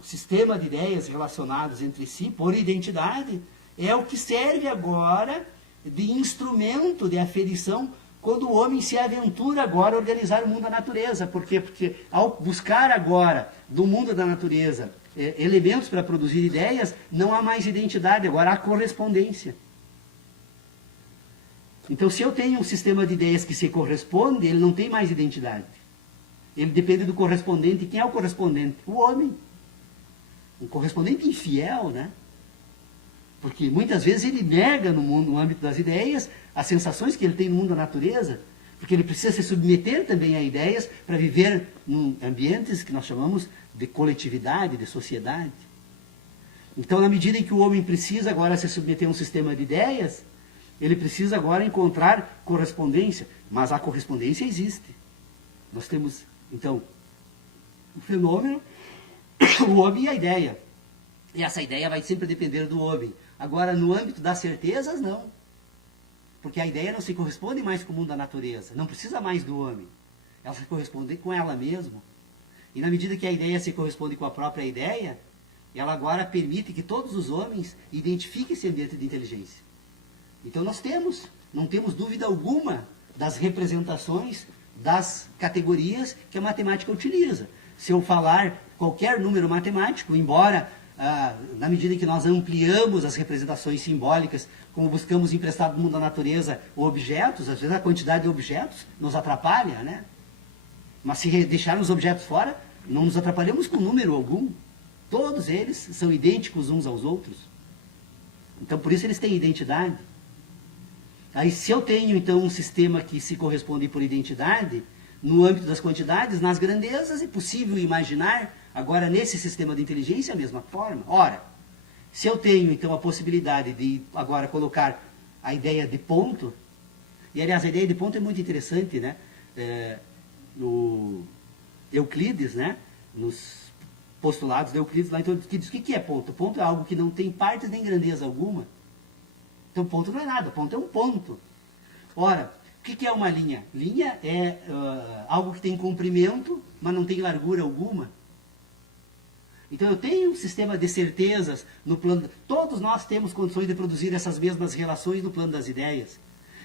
o sistema de ideias relacionadas entre si por identidade, é o que serve agora de instrumento de aferição quando o homem se aventura agora a organizar o mundo da natureza. Por quê? Porque ao buscar agora do mundo da natureza elementos para produzir ideias, não há mais identidade, agora há correspondência. Então, se eu tenho um sistema de ideias que se corresponde, ele não tem mais identidade. Ele depende do correspondente. Quem é o correspondente? O homem. Um correspondente infiel, né? Porque muitas vezes ele nega no âmbito das ideias as sensações que ele tem no mundo da natureza, porque ele precisa se submeter também a ideias para viver em ambientes que nós chamamos de coletividade, de sociedade. Então, na medida em que o homem precisa agora se submeter a um sistema de ideias, ele precisa agora encontrar correspondência, mas a correspondência existe. Nós temos, então, o fenômeno, o homem e a ideia. E essa ideia vai sempre depender do homem. Agora, no âmbito das certezas, não. Porque a ideia não se corresponde mais com o mundo da natureza. Não precisa mais do homem. Ela se corresponde com ela mesma. E na medida que a ideia se corresponde com a própria ideia, ela agora permite que todos os homens identifiquem esse ambiente de inteligência. Então nós não temos dúvida alguma das representações, das categorias que a matemática utiliza. Se eu falar qualquer número matemático, embora na medida em que nós ampliamos as representações simbólicas, como buscamos emprestar do mundo da natureza objetos, às vezes a quantidade de objetos nos atrapalha, né? Mas se deixarmos os objetos fora, não nos atrapalhamos com número algum. Todos eles são idênticos uns aos outros. Então, por isso eles têm identidade. Aí, se eu tenho, então, um sistema que se corresponde por identidade, no âmbito das quantidades, nas grandezas, é possível imaginar, agora, nesse sistema de inteligência, a mesma forma. Ora, se eu tenho, então, a possibilidade de, agora, colocar a ideia de ponto, e, aliás, a ideia de ponto é muito interessante, né? No Euclides, né? Nos postulados de Euclides, lá, então, que diz o que é ponto? Ponto é algo que não tem partes nem grandeza alguma. Então, ponto não é nada, ponto é um ponto. Ora, o que é uma linha? Linha é algo que tem comprimento, mas não tem largura alguma. Então, eu tenho um sistema de certezas no plano... Todos nós temos condições de produzir essas mesmas relações no plano das ideias.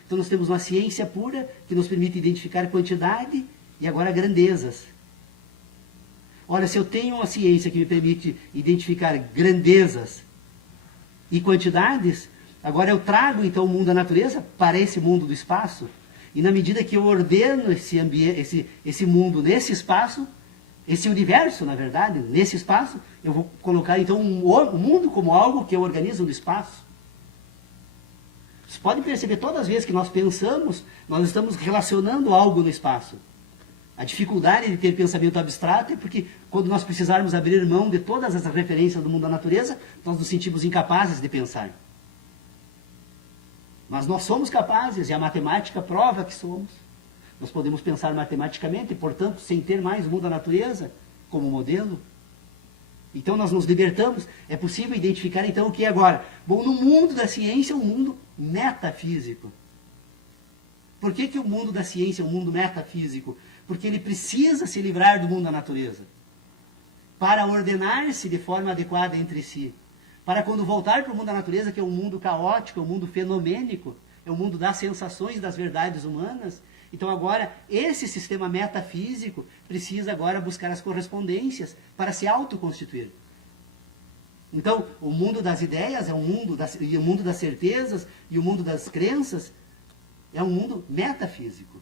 Então, nós temos uma ciência pura que nos permite identificar quantidade e agora grandezas. Olha, se eu tenho uma ciência que me permite identificar grandezas e quantidades, agora eu trago então o mundo da natureza para esse mundo do espaço, e na medida que eu ordeno esse ambiente, esse mundo nesse espaço, esse universo, na verdade, nesse espaço, eu vou colocar então o mundo como algo que eu organizo no espaço. Vocês podem perceber, todas as vezes que nós pensamos, nós estamos relacionando algo no espaço. A dificuldade de ter pensamento abstrato é porque quando nós precisarmos abrir mão de todas as referências do mundo da natureza, nós nos sentimos incapazes de pensar. Mas nós somos capazes, e a matemática prova que somos. Nós podemos pensar matematicamente, portanto, sem ter mais o mundo da natureza como modelo. Então nós nos libertamos. É possível identificar então o que é agora? Bom, no mundo da ciência é um mundo metafísico. Por que o mundo da ciência é um mundo metafísico? Porque ele precisa se livrar do mundo da natureza para ordenar-se de forma adequada entre si. Para quando voltar para o mundo da natureza, que é um mundo caótico, é um mundo fenomênico, é o mundo das sensações, das verdades humanas. Então agora, esse sistema metafísico precisa agora buscar as correspondências para se autoconstituir. Então, o mundo das ideias é um mundo e o mundo das certezas e o mundo das crenças é um mundo metafísico.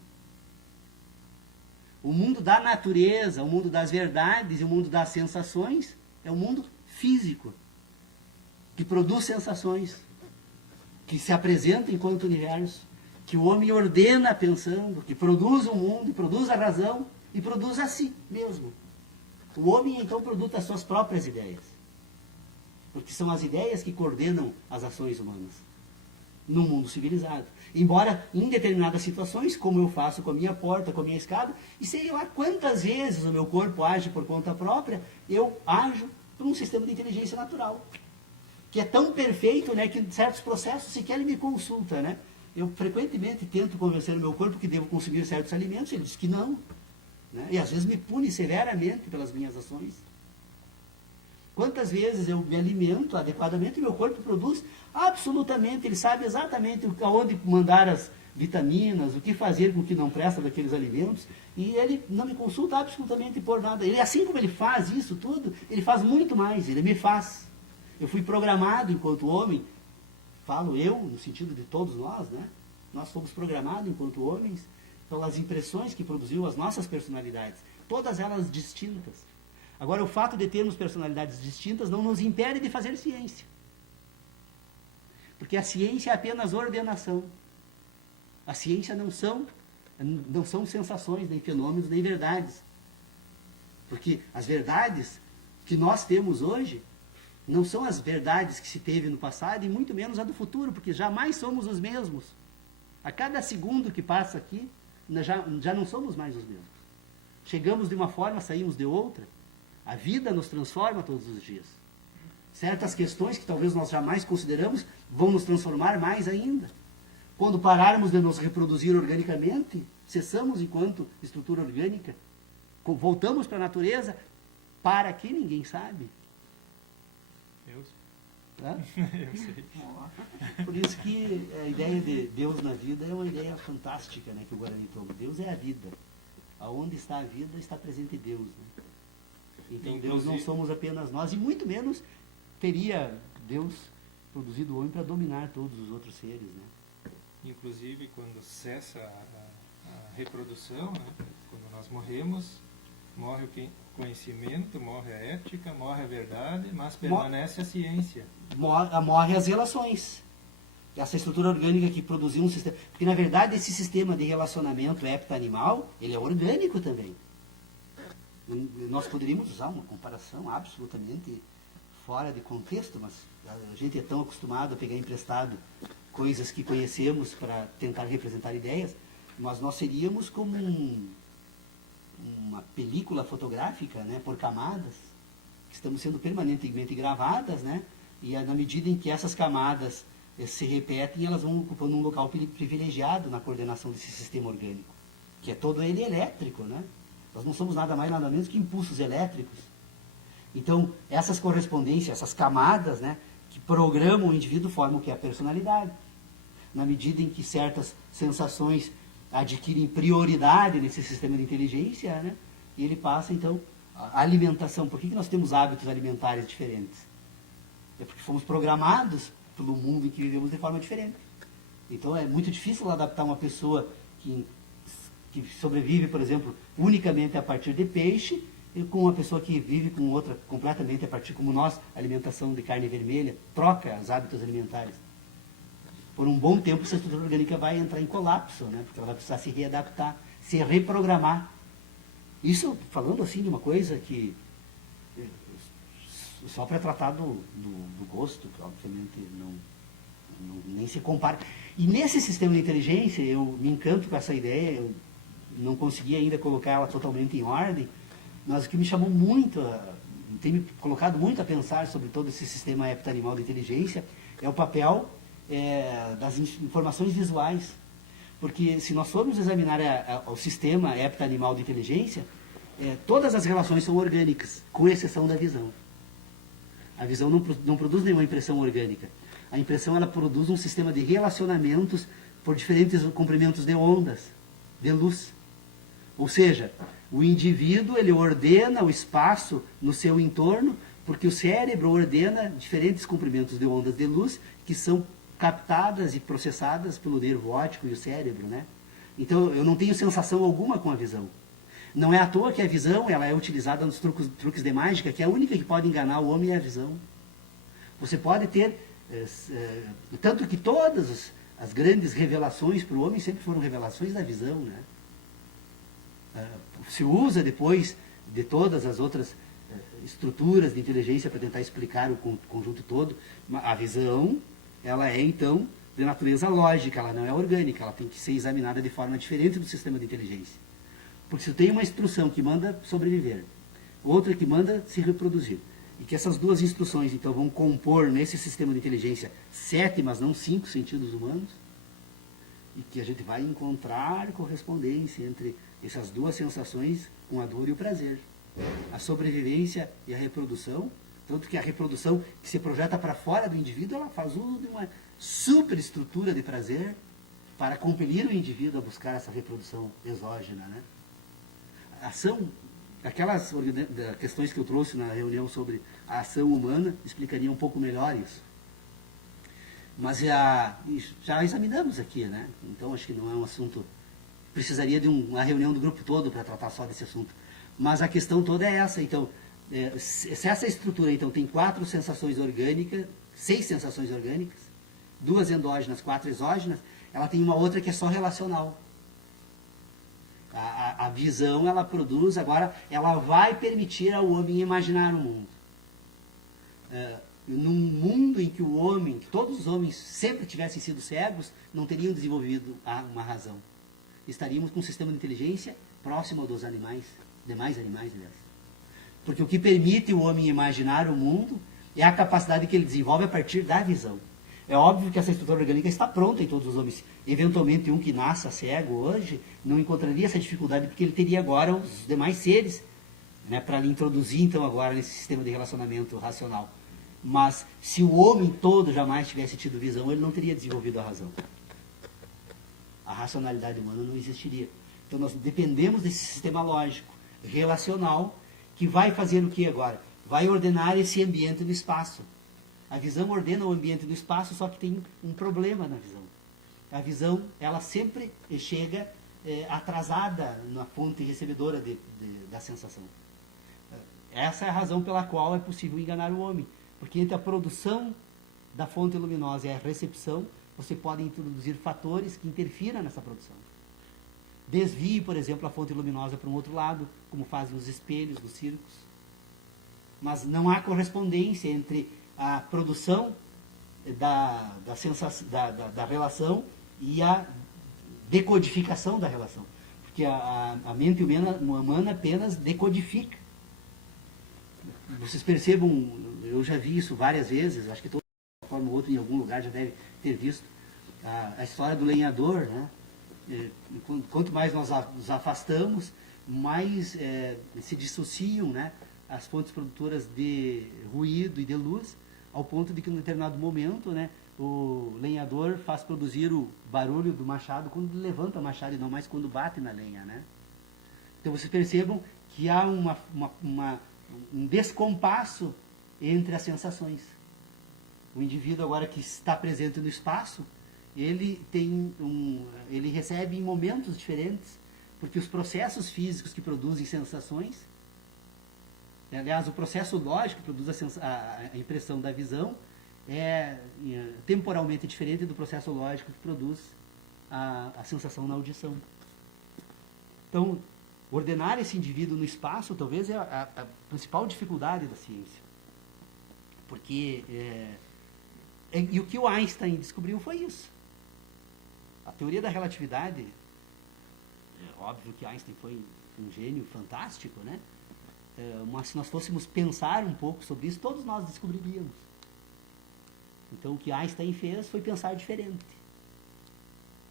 O mundo da natureza, o mundo das verdades e o mundo das sensações é um mundo físico, que produz sensações, que se apresenta enquanto universo, que o homem ordena pensando, que produz o mundo, produz a razão e produz a si mesmo. O homem então produz as suas próprias ideias, porque são as ideias que coordenam as ações humanas no mundo civilizado. Embora em determinadas situações, como eu faço com a minha porta, com a minha escada, e sei lá quantas vezes o meu corpo age por conta própria, eu ajo por um sistema de inteligência natural, que é tão perfeito, né, que em certos processos sequer ele me consulta, né? Eu frequentemente tento convencer o meu corpo que devo consumir certos alimentos, ele diz que não, né? E às vezes me pune severamente pelas minhas ações. Quantas vezes eu me alimento adequadamente e meu corpo produz absolutamente, ele sabe exatamente aonde mandar as vitaminas, o que fazer com o que não presta daqueles alimentos, e ele não me consulta absolutamente por nada. Ele, assim como ele faz isso tudo, ele faz muito mais, ele me faz. Eu fui programado enquanto homem, falo eu, no sentido de todos nós, né? Nós fomos programados enquanto homens pelas impressões que produziu as nossas personalidades, todas elas distintas. Agora, o fato de termos personalidades distintas não nos impede de fazer ciência. Porque a ciência é apenas ordenação. A ciência não são sensações, nem fenômenos, nem verdades. Porque as verdades que nós temos hoje não são as verdades que se teve no passado e muito menos a do futuro, porque jamais somos os mesmos. A cada segundo que passa aqui, já não somos mais os mesmos. Chegamos de uma forma, saímos de outra. A vida nos transforma todos os dias. Certas questões que talvez nós jamais consideramos vão nos transformar mais ainda. Quando pararmos de nos reproduzir organicamente, cessamos enquanto estrutura orgânica, voltamos para a natureza, para que ninguém sabe. Eu, Tá? eu sei. Por isso que a ideia de Deus na vida é uma ideia fantástica, né, que o Guarani toma. Deus é a vida. Aonde está a vida, está presente Deus. Né? Então Deus não somos apenas nós, e muito menos teria Deus produzido o homem para dominar todos os outros seres. Né? Inclusive, quando cessa a reprodução, né, quando nós morremos, morre o conhecimento, morre a ética, morre a verdade, mas permanece a ciência. Morre as relações. Essa estrutura orgânica que produziu um sistema. Porque, na verdade, esse sistema de relacionamento hepta-animal, ele é orgânico também. Nós poderíamos usar uma comparação absolutamente fora de contexto, mas a gente é tão acostumado a pegar emprestado coisas que conhecemos para tentar representar ideias, mas nós seríamos como uma película fotográfica, né, por camadas, que estamos sendo permanentemente gravadas, né, e na medida em que essas camadas se repetem, elas vão ocupando um local privilegiado na coordenação desse sistema orgânico, que é todo ele elétrico, né? Nós não somos nada mais, nada menos que impulsos elétricos. Então, essas correspondências, essas camadas, né, que programam o indivíduo, formam o que é a personalidade. Na medida em que certas sensações adquirem prioridade nesse sistema de inteligência, né, e ele passa, então, a alimentação. Por que nós temos hábitos alimentares diferentes? É porque fomos programados pelo mundo em que vivemos de forma diferente. Então, é muito difícil adaptar uma pessoa que sobrevive, por exemplo, unicamente a partir de peixe, e com uma pessoa que vive com outra completamente a partir, como nós, alimentação de carne vermelha, troca os hábitos alimentares. Por um bom tempo, essa estrutura orgânica vai entrar em colapso, né? Porque ela vai precisar se readaptar, se reprogramar. Isso falando assim de uma coisa que, só para tratar do gosto, que obviamente nem se compara. E nesse sistema de inteligência, eu me encanto com essa ideia, eu não consegui ainda colocar ela totalmente em ordem, mas o que me chamou muito, tem me colocado muito a pensar sobre todo esse sistema hepta-animal de inteligência, é o papel das informações visuais. Porque se nós formos examinar o sistema hepta-animal de inteligência, todas as relações são orgânicas, com exceção da visão. A visão não produz nenhuma impressão orgânica. A impressão, ela produz um sistema de relacionamentos por diferentes comprimentos de ondas, de luz. Ou seja, o indivíduo, ele ordena o espaço no seu entorno, porque o cérebro ordena diferentes comprimentos de ondas de luz que são captadas e processadas pelo nervo óptico e o cérebro, né? Então, eu não tenho sensação alguma com a visão. Não é à toa que a visão, ela é utilizada nos truques de mágica, que é a única que pode enganar o homem é a visão. Você pode ter, tanto que todas as grandes revelações para o homem sempre foram revelações da visão, né? Se usa depois de todas as outras estruturas de inteligência para tentar explicar o conjunto todo. A visão, ela é então de natureza lógica, ela não é orgânica, ela tem que ser examinada de forma diferente do sistema de inteligência. Porque se tem uma instrução que manda sobreviver, outra que manda se reproduzir, e que essas duas instruções então vão compor nesse sistema de inteligência 7, mas não 5 sentidos humanos, e que a gente vai encontrar correspondência entre essas duas sensações com a dor e o prazer. A sobrevivência e a reprodução, tanto que a reprodução que se projeta para fora do indivíduo, ela faz uso de uma superestrutura de prazer para compelir o indivíduo a buscar essa reprodução exógena, né? A ação, aquelas questões que eu trouxe na reunião sobre a ação humana, explicariam um pouco melhor isso. Mas já examinamos aqui, né? Então acho que não é um assunto, precisaria de uma reunião do grupo todo para tratar só desse assunto. Mas a questão toda é essa. Então, se essa estrutura então tem 4 sensações orgânicas, 6 sensações orgânicas, 2 endógenas, 4 exógenas, ela tem uma outra que é só relacional. A visão, ela produz, agora, ela vai permitir ao homem imaginar o mundo. Num mundo em que o homem, que todos os homens sempre tivessem sido cegos, não teriam desenvolvido uma razão. Estaríamos com um sistema de inteligência próximo ao dos animais, demais animais, aliás. Porque o que permite o homem imaginar o mundo é a capacidade que ele desenvolve a partir da visão. É óbvio que essa estrutura orgânica está pronta em todos os homens. Eventualmente, um que nasça cego hoje não encontraria essa dificuldade, porque ele teria agora os demais seres, né, para lhe introduzir, então, agora nesse sistema de relacionamento racional. Mas, se o homem todo jamais tivesse tido visão, ele não teria desenvolvido a razão. A racionalidade humana não existiria. Então, nós dependemos desse sistema lógico, relacional, que vai fazer o que agora? Vai ordenar esse ambiente no espaço. A visão ordena o ambiente no espaço, só que tem um problema na visão. A visão, ela sempre chega atrasada na fonte recebedora da sensação. Essa é a razão pela qual é possível enganar o homem. Porque entre a produção da fonte luminosa e a recepção, você pode introduzir fatores que interfiram nessa produção. Desvie, por exemplo, a fonte luminosa para um outro lado, como fazem os espelhos dos circos. Mas não há correspondência entre a produção da relação e a decodificação da relação. Porque a mente humana apenas decodifica. Vocês percebam, eu já vi isso várias vezes, acho que de uma forma ou outra, em algum lugar já deve ter visto, a história do lenhador, né? Quanto mais nós nos afastamos, mais se dissociam, né, as fontes produtoras de ruído e de luz, ao ponto de que, em um determinado momento, né, o lenhador faz produzir o barulho do machado quando levanta o machado e não mais quando bate na lenha. Né? Então vocês percebam que há um descompasso entre as sensações. O indivíduo agora que está presente no espaço, ele recebe em momentos diferentes, porque os processos físicos que produzem sensações, aliás, o processo lógico que produz a impressão da visão é temporalmente diferente do processo lógico que produz a sensação na audição. Então, ordenar esse indivíduo no espaço talvez é a principal dificuldade da ciência. Porque e o que o Einstein descobriu foi isso. A teoria da relatividade, é óbvio que Einstein foi um gênio fantástico, né? Mas se nós fôssemos pensar um pouco sobre isso, todos nós descobriríamos. Então o que Einstein fez foi pensar diferente.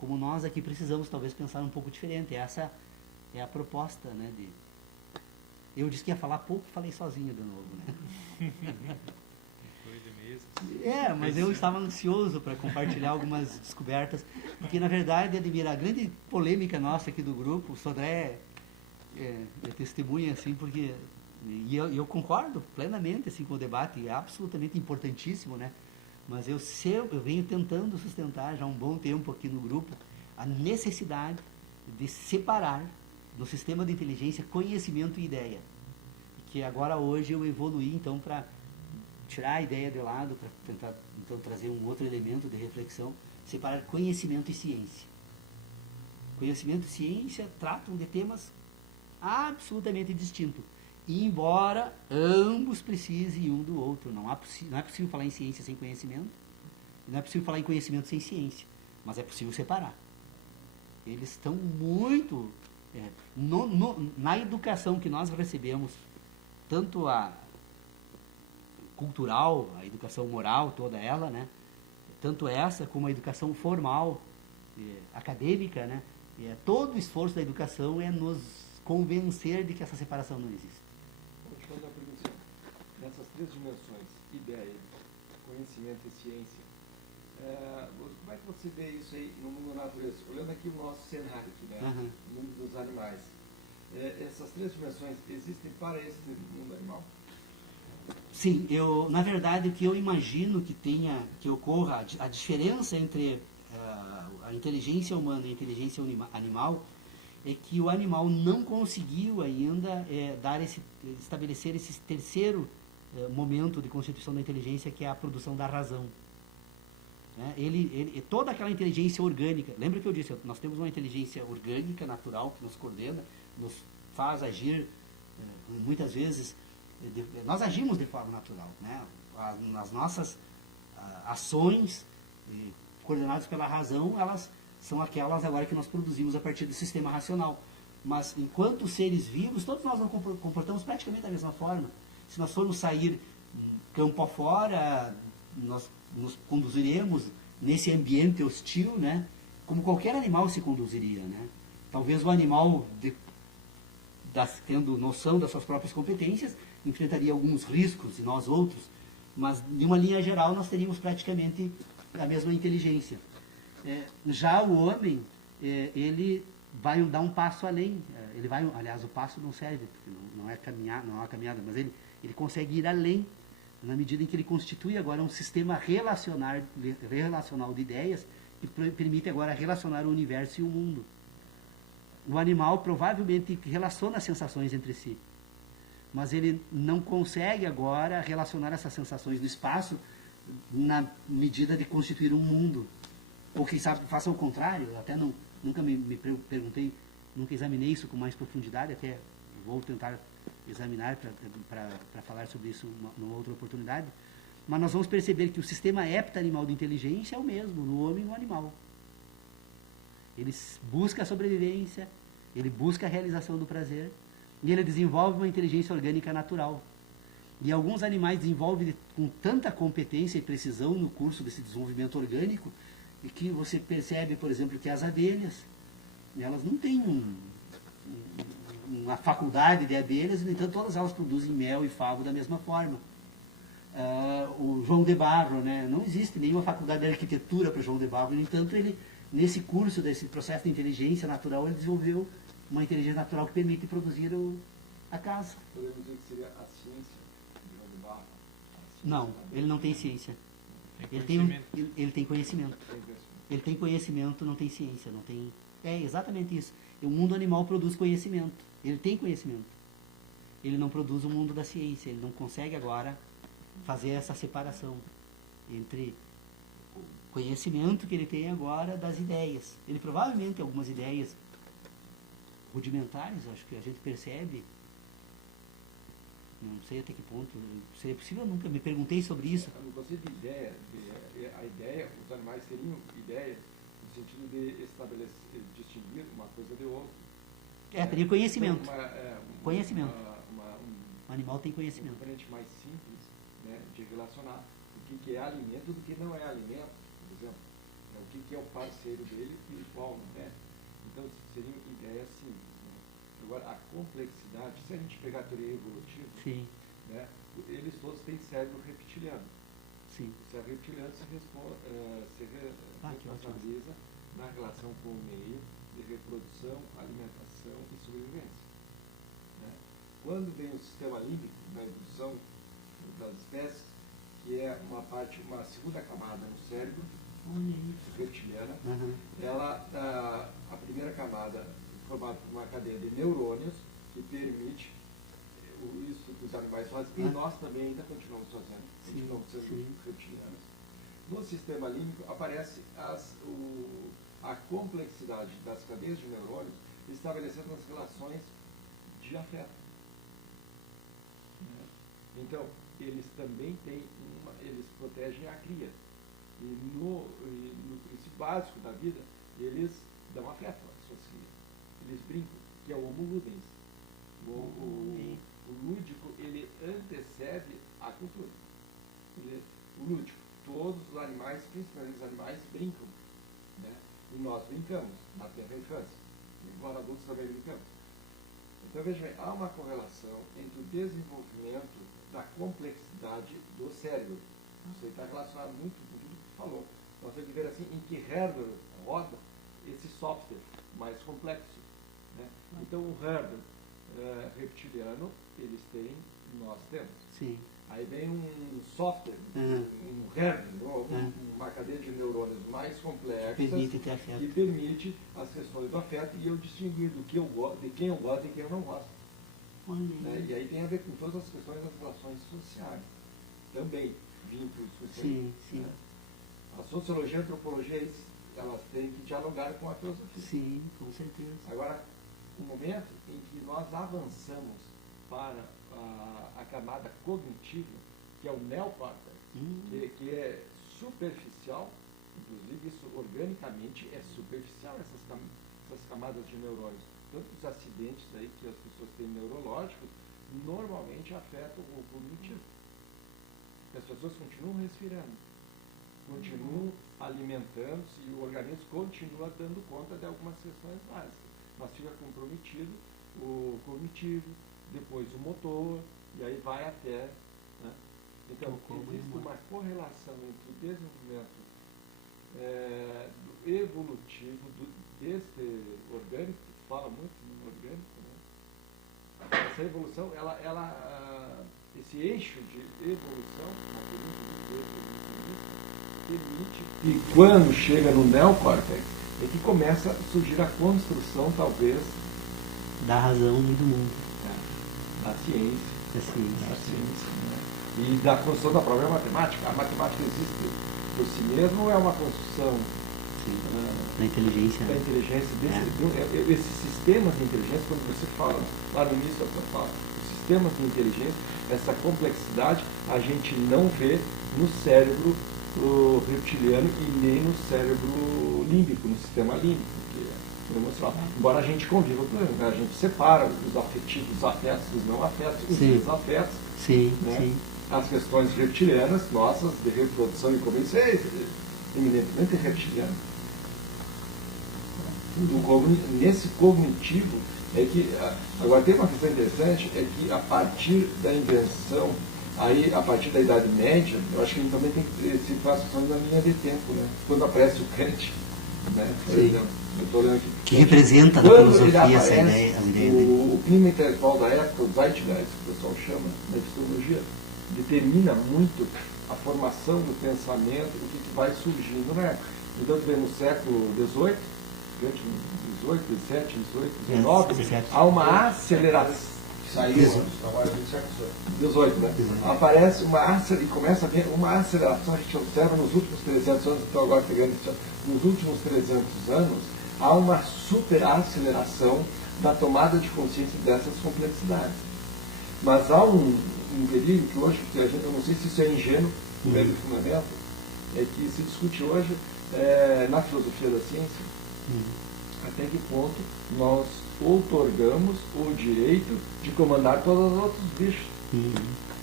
Como nós aqui precisamos talvez pensar um pouco diferente. Essa é a proposta, né? Eu disse que ia falar pouco, falei sozinho de novo, né? Mas eu estava ansioso para compartilhar algumas descobertas, porque na verdade, Ademir, a grande polêmica nossa aqui do grupo, o Sodré é testemunha, assim, porque eu concordo plenamente assim, com o debate, é absolutamente importantíssimo, né? Mas eu venho tentando sustentar já há um bom tempo aqui no grupo a necessidade de separar do sistema de inteligência conhecimento e ideia. Que agora hoje eu evoluí então para tirar a ideia de lado, para tentar então trazer um outro elemento de reflexão, separar conhecimento e ciência. Conhecimento e ciência tratam de temas absolutamente distintos, embora ambos precisem um do outro. Não é possível falar em ciência sem conhecimento, não é possível falar em conhecimento sem ciência, mas é possível separar. Eles estão muito... na educação que nós recebemos, tanto a cultural, a educação moral, toda ela, né? Tanto essa como a educação formal, acadêmica, né? Todo o esforço da educação é nos convencer de que essa separação não existe. Vou te fazer uma pergunta. Nessas três dimensões, ideia, conhecimento e ciência, como é que você vê isso aí no mundo da natureza? Olhando aqui o nosso cenário, né? O mundo dos animais. Essas três dimensões existem para esse mundo animal? Sim, na verdade, o que eu imagino que ocorra, a diferença entre a inteligência humana e a inteligência animal, é que o animal não conseguiu ainda estabelecer esse terceiro momento de constituição da inteligência, que é a produção da razão. Toda aquela inteligência orgânica, lembra que eu disse, nós temos uma inteligência orgânica, natural, que nos coordena, nos faz agir, muitas vezes, nós agimos de forma natural, né? As nossas ações coordenadas pela razão, elas são aquelas agora que nós produzimos a partir do sistema racional. Mas enquanto seres vivos, todos nós nos comportamos praticamente da mesma forma. Se nós formos sair campo afora, nós nos conduziremos nesse ambiente hostil, né? Como qualquer animal se conduziria, né? Talvez o animal, tendo noção das suas próprias competências, enfrentaria alguns riscos e nós outros, mas de uma linha geral nós teríamos praticamente a mesma inteligência. Já o homem, ele vai dar um passo além. Ele vai, aliás, o passo não serve, porque não é uma caminhada, mas ele consegue ir além, na medida em que ele constitui agora um sistema relacional de ideias que permite agora relacionar o universo e o mundo. O animal provavelmente relaciona as sensações entre si, mas ele não consegue agora relacionar essas sensações no espaço na medida de constituir um mundo. Ou quem sabe faça o contrário. Eu até nunca me perguntei, nunca examinei isso com mais profundidade, até vou tentar examinar para falar sobre isso numa outra oportunidade. Mas nós vamos perceber que o sistema hepta-animal de inteligência é o mesmo no homem e no animal. Ele busca a sobrevivência, ele busca a realização do prazer, e ele desenvolve uma inteligência orgânica natural. E alguns animais desenvolvem com tanta competência e precisão no curso desse desenvolvimento orgânico, e que você percebe, por exemplo, que as abelhas, elas não têm uma faculdade de abelhas, no entanto, todas elas produzem mel e favo da mesma forma. O João de Barro, né? Não existe nenhuma faculdade de arquitetura para João de Barro, no entanto, ele, nesse curso, desse processo de inteligência natural, ele desenvolveu uma inteligência natural que permite produzir a casa. Podemos dizer que seria a ciência de João de Barro? Não, ele não tem ciência. Ele tem conhecimento. Ele tem conhecimento, não tem ciência. Não tem... É exatamente isso. O mundo animal produz conhecimento. Ele tem conhecimento. Ele não produz o mundo da ciência. Ele não consegue agora fazer essa separação entre o conhecimento que ele tem agora das ideias. Ele provavelmente algumas ideias rudimentares, acho que a gente percebe. Não sei até que ponto seria possível, eu nunca me perguntei sobre isso. No conceito de ideia, a ideia, os animais teriam ideia no sentido de estabelecer, distinguir uma coisa de outra. Teria conhecimento. Conhecimento. Um o animal tem conhecimento. componente mais simples, né, de relacionar o que é alimento do que não é alimento, por exemplo. O que é o parceiro dele e qual não é. Então, seriam ideias simples. Agora, a complexidade, se a gente pegar a teoria evolutiva, Sim. Né, eles todos têm cérebro reptiliano. Sim. O cérebro reptiliano se responsabiliza na relação com o meio de reprodução, alimentação e sobrevivência. Né? Quando vem o sistema límbico, na evolução das espécies, que é uma segunda camada no cérebro, reptiliana, a primeira camada formada por uma cadeia de neurônios que permite isso que os animais fazem, e nós também ainda continuamos fazendo, continuamos sendo reptilianos. No sistema límbico aparece a complexidade das cadeias de neurônios estabelecendo as relações de afeto. Então, eles também têm eles protegem a cria. E no princípio básico da vida, eles dão afeto às suas crias. Eles brincam, que é o homo ludens. O lúdico, ele antecede a cultura. O lúdico, todos os animais, principalmente os animais, brincam. Né? E nós brincamos na terra infância. Embora adultos também brincamos. Então, veja bem, há uma correlação entre o desenvolvimento da complexidade do cérebro. Isso está relacionado muito com tudo que falou. Nós temos que ver assim, em que hardware roda esse software mais complexo. Né? Então, o hardware reptiliano, eles têm, nós temos. Sim. Aí vem um software, um hardware, uma cadeia de neurônios mais complexa, que permite as questões do afeto e eu distinguir de quem eu gosto e quem eu não gosto. Né? E aí tem a ver com todas as questões das relações sociais. Também vínculos sociais. Sim. Né? A sociologia e a antropologia, elas têm que dialogar com a filosofia. Sim, com certeza. Agora, o momento em que nós avançamos para a camada cognitiva, que é o neocórtex, que é superficial, inclusive isso organicamente é superficial, essas camadas de neurônios. tantos acidentes aí que as pessoas têm neurológicos, normalmente afetam o cognitivo. As pessoas continuam respirando, continuam alimentando-se e o organismo continua dando conta de algumas questões básicas. Mas fica comprometido o cognitivo, depois o motor, e aí vai até... Né? Então, existe uma correlação entre o desenvolvimento evolutivo deste orgânico, que se fala muito no orgânico, né? Essa evolução, esse eixo de evolução, permite que quando chega no neocórtex, é que começa a surgir a construção, talvez, da razão e do mundo. Da ciência. Da ciência. Da ciência, né? E da construção da própria matemática. A matemática existe por si mesma ou é uma construção da inteligência? Da inteligência. Esses sistemas de inteligência, quando você fala lá no início da fala, os sistemas de inteligência, essa complexidade, a gente não vê no cérebro reptiliano e nem no cérebro límbico, no sistema límbico, que é emocional. Embora a gente conviva com ele, né? A gente separa os afetivos, os afetos, os não afetos, os desafetos. Sim, né? sim. As questões reptilianas, nossas, de reprodução e convivência, eminentemente reptiliano. Nesse cognitivo, é que, agora tem uma questão interessante, é que a partir da invenção, aí, a partir da Idade Média, eu acho que ele também tem que se faz na linha de tempo, né? Quando aparece o Kant, né? Por exemplo, eu estou lendo aqui. Que representa na filosofia essa ideia. O clima intelectual da época, o Zeitgeist, que o pessoal chama, na epistemologia, determina muito a formação do pensamento, o que vai surgindo, né? Então, no século XVIII, 18, 17, 18, 19, há uma aceleração. Saiu os trabalhos do século 18, né? Aparece e começa a ver uma aceleração, a gente observa nos últimos 300 anos, então agora pegando nos últimos 300 anos, há uma super aceleração da tomada de consciência dessas complexidades. Mas há um perigo que hoje, que a gente, eu não sei se isso é ingênuo, no meio do fundamento, é que se discute hoje na filosofia da ciência, até que ponto nós outorgamos o direito de comandar todos os outros bichos.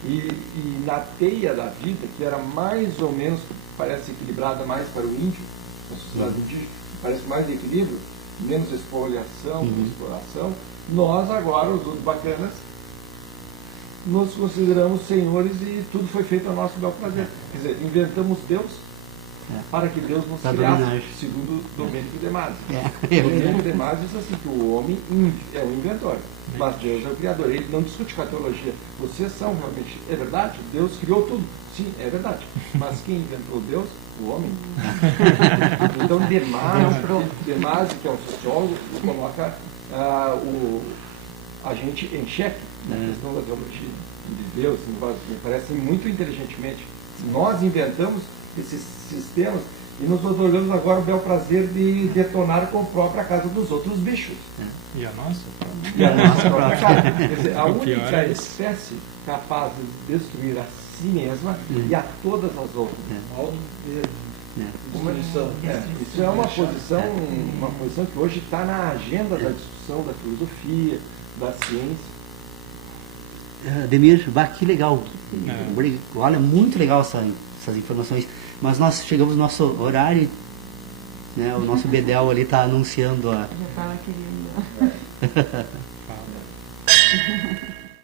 E na teia da vida, que era mais ou menos, parece equilibrada mais para o índio, na sociedade indígena, parece mais equilíbrio, menos expoliação, exploração, nós agora, os outros bacanas, nos consideramos senhores e tudo foi feito ao nosso bel prazer. Quer dizer, inventamos Deus para que Deus nos criasse, segundo Domênico de Masi. Domênico de Masi diz assim, que o homem é o inventor, mas Deus é o criador. Ele não discute com a teologia. Vocês são realmente... É verdade? Deus criou tudo. Sim, é verdade. Mas quem inventou Deus? O homem. Então, de Masi, que é um sociólogo, coloca a gente em xeque na questão da teologia de Deus, me parece muito inteligentemente. Nós inventamos esses sistemas e nos otorgamos agora o bel prazer de detonar com a própria casa dos outros bichos. E a nossa? E a nossa própria casa. Quer dizer, a única espécie capaz de destruir a si mesma e a todas as outras. Isso é uma posição que hoje está na agenda da discussão da filosofia, da ciência. Ademir, que legal. Olha, muito legal essas informações. Mas nós chegamos no nosso horário, né? O nosso Bedel ali está anunciando a... Já estava querendo.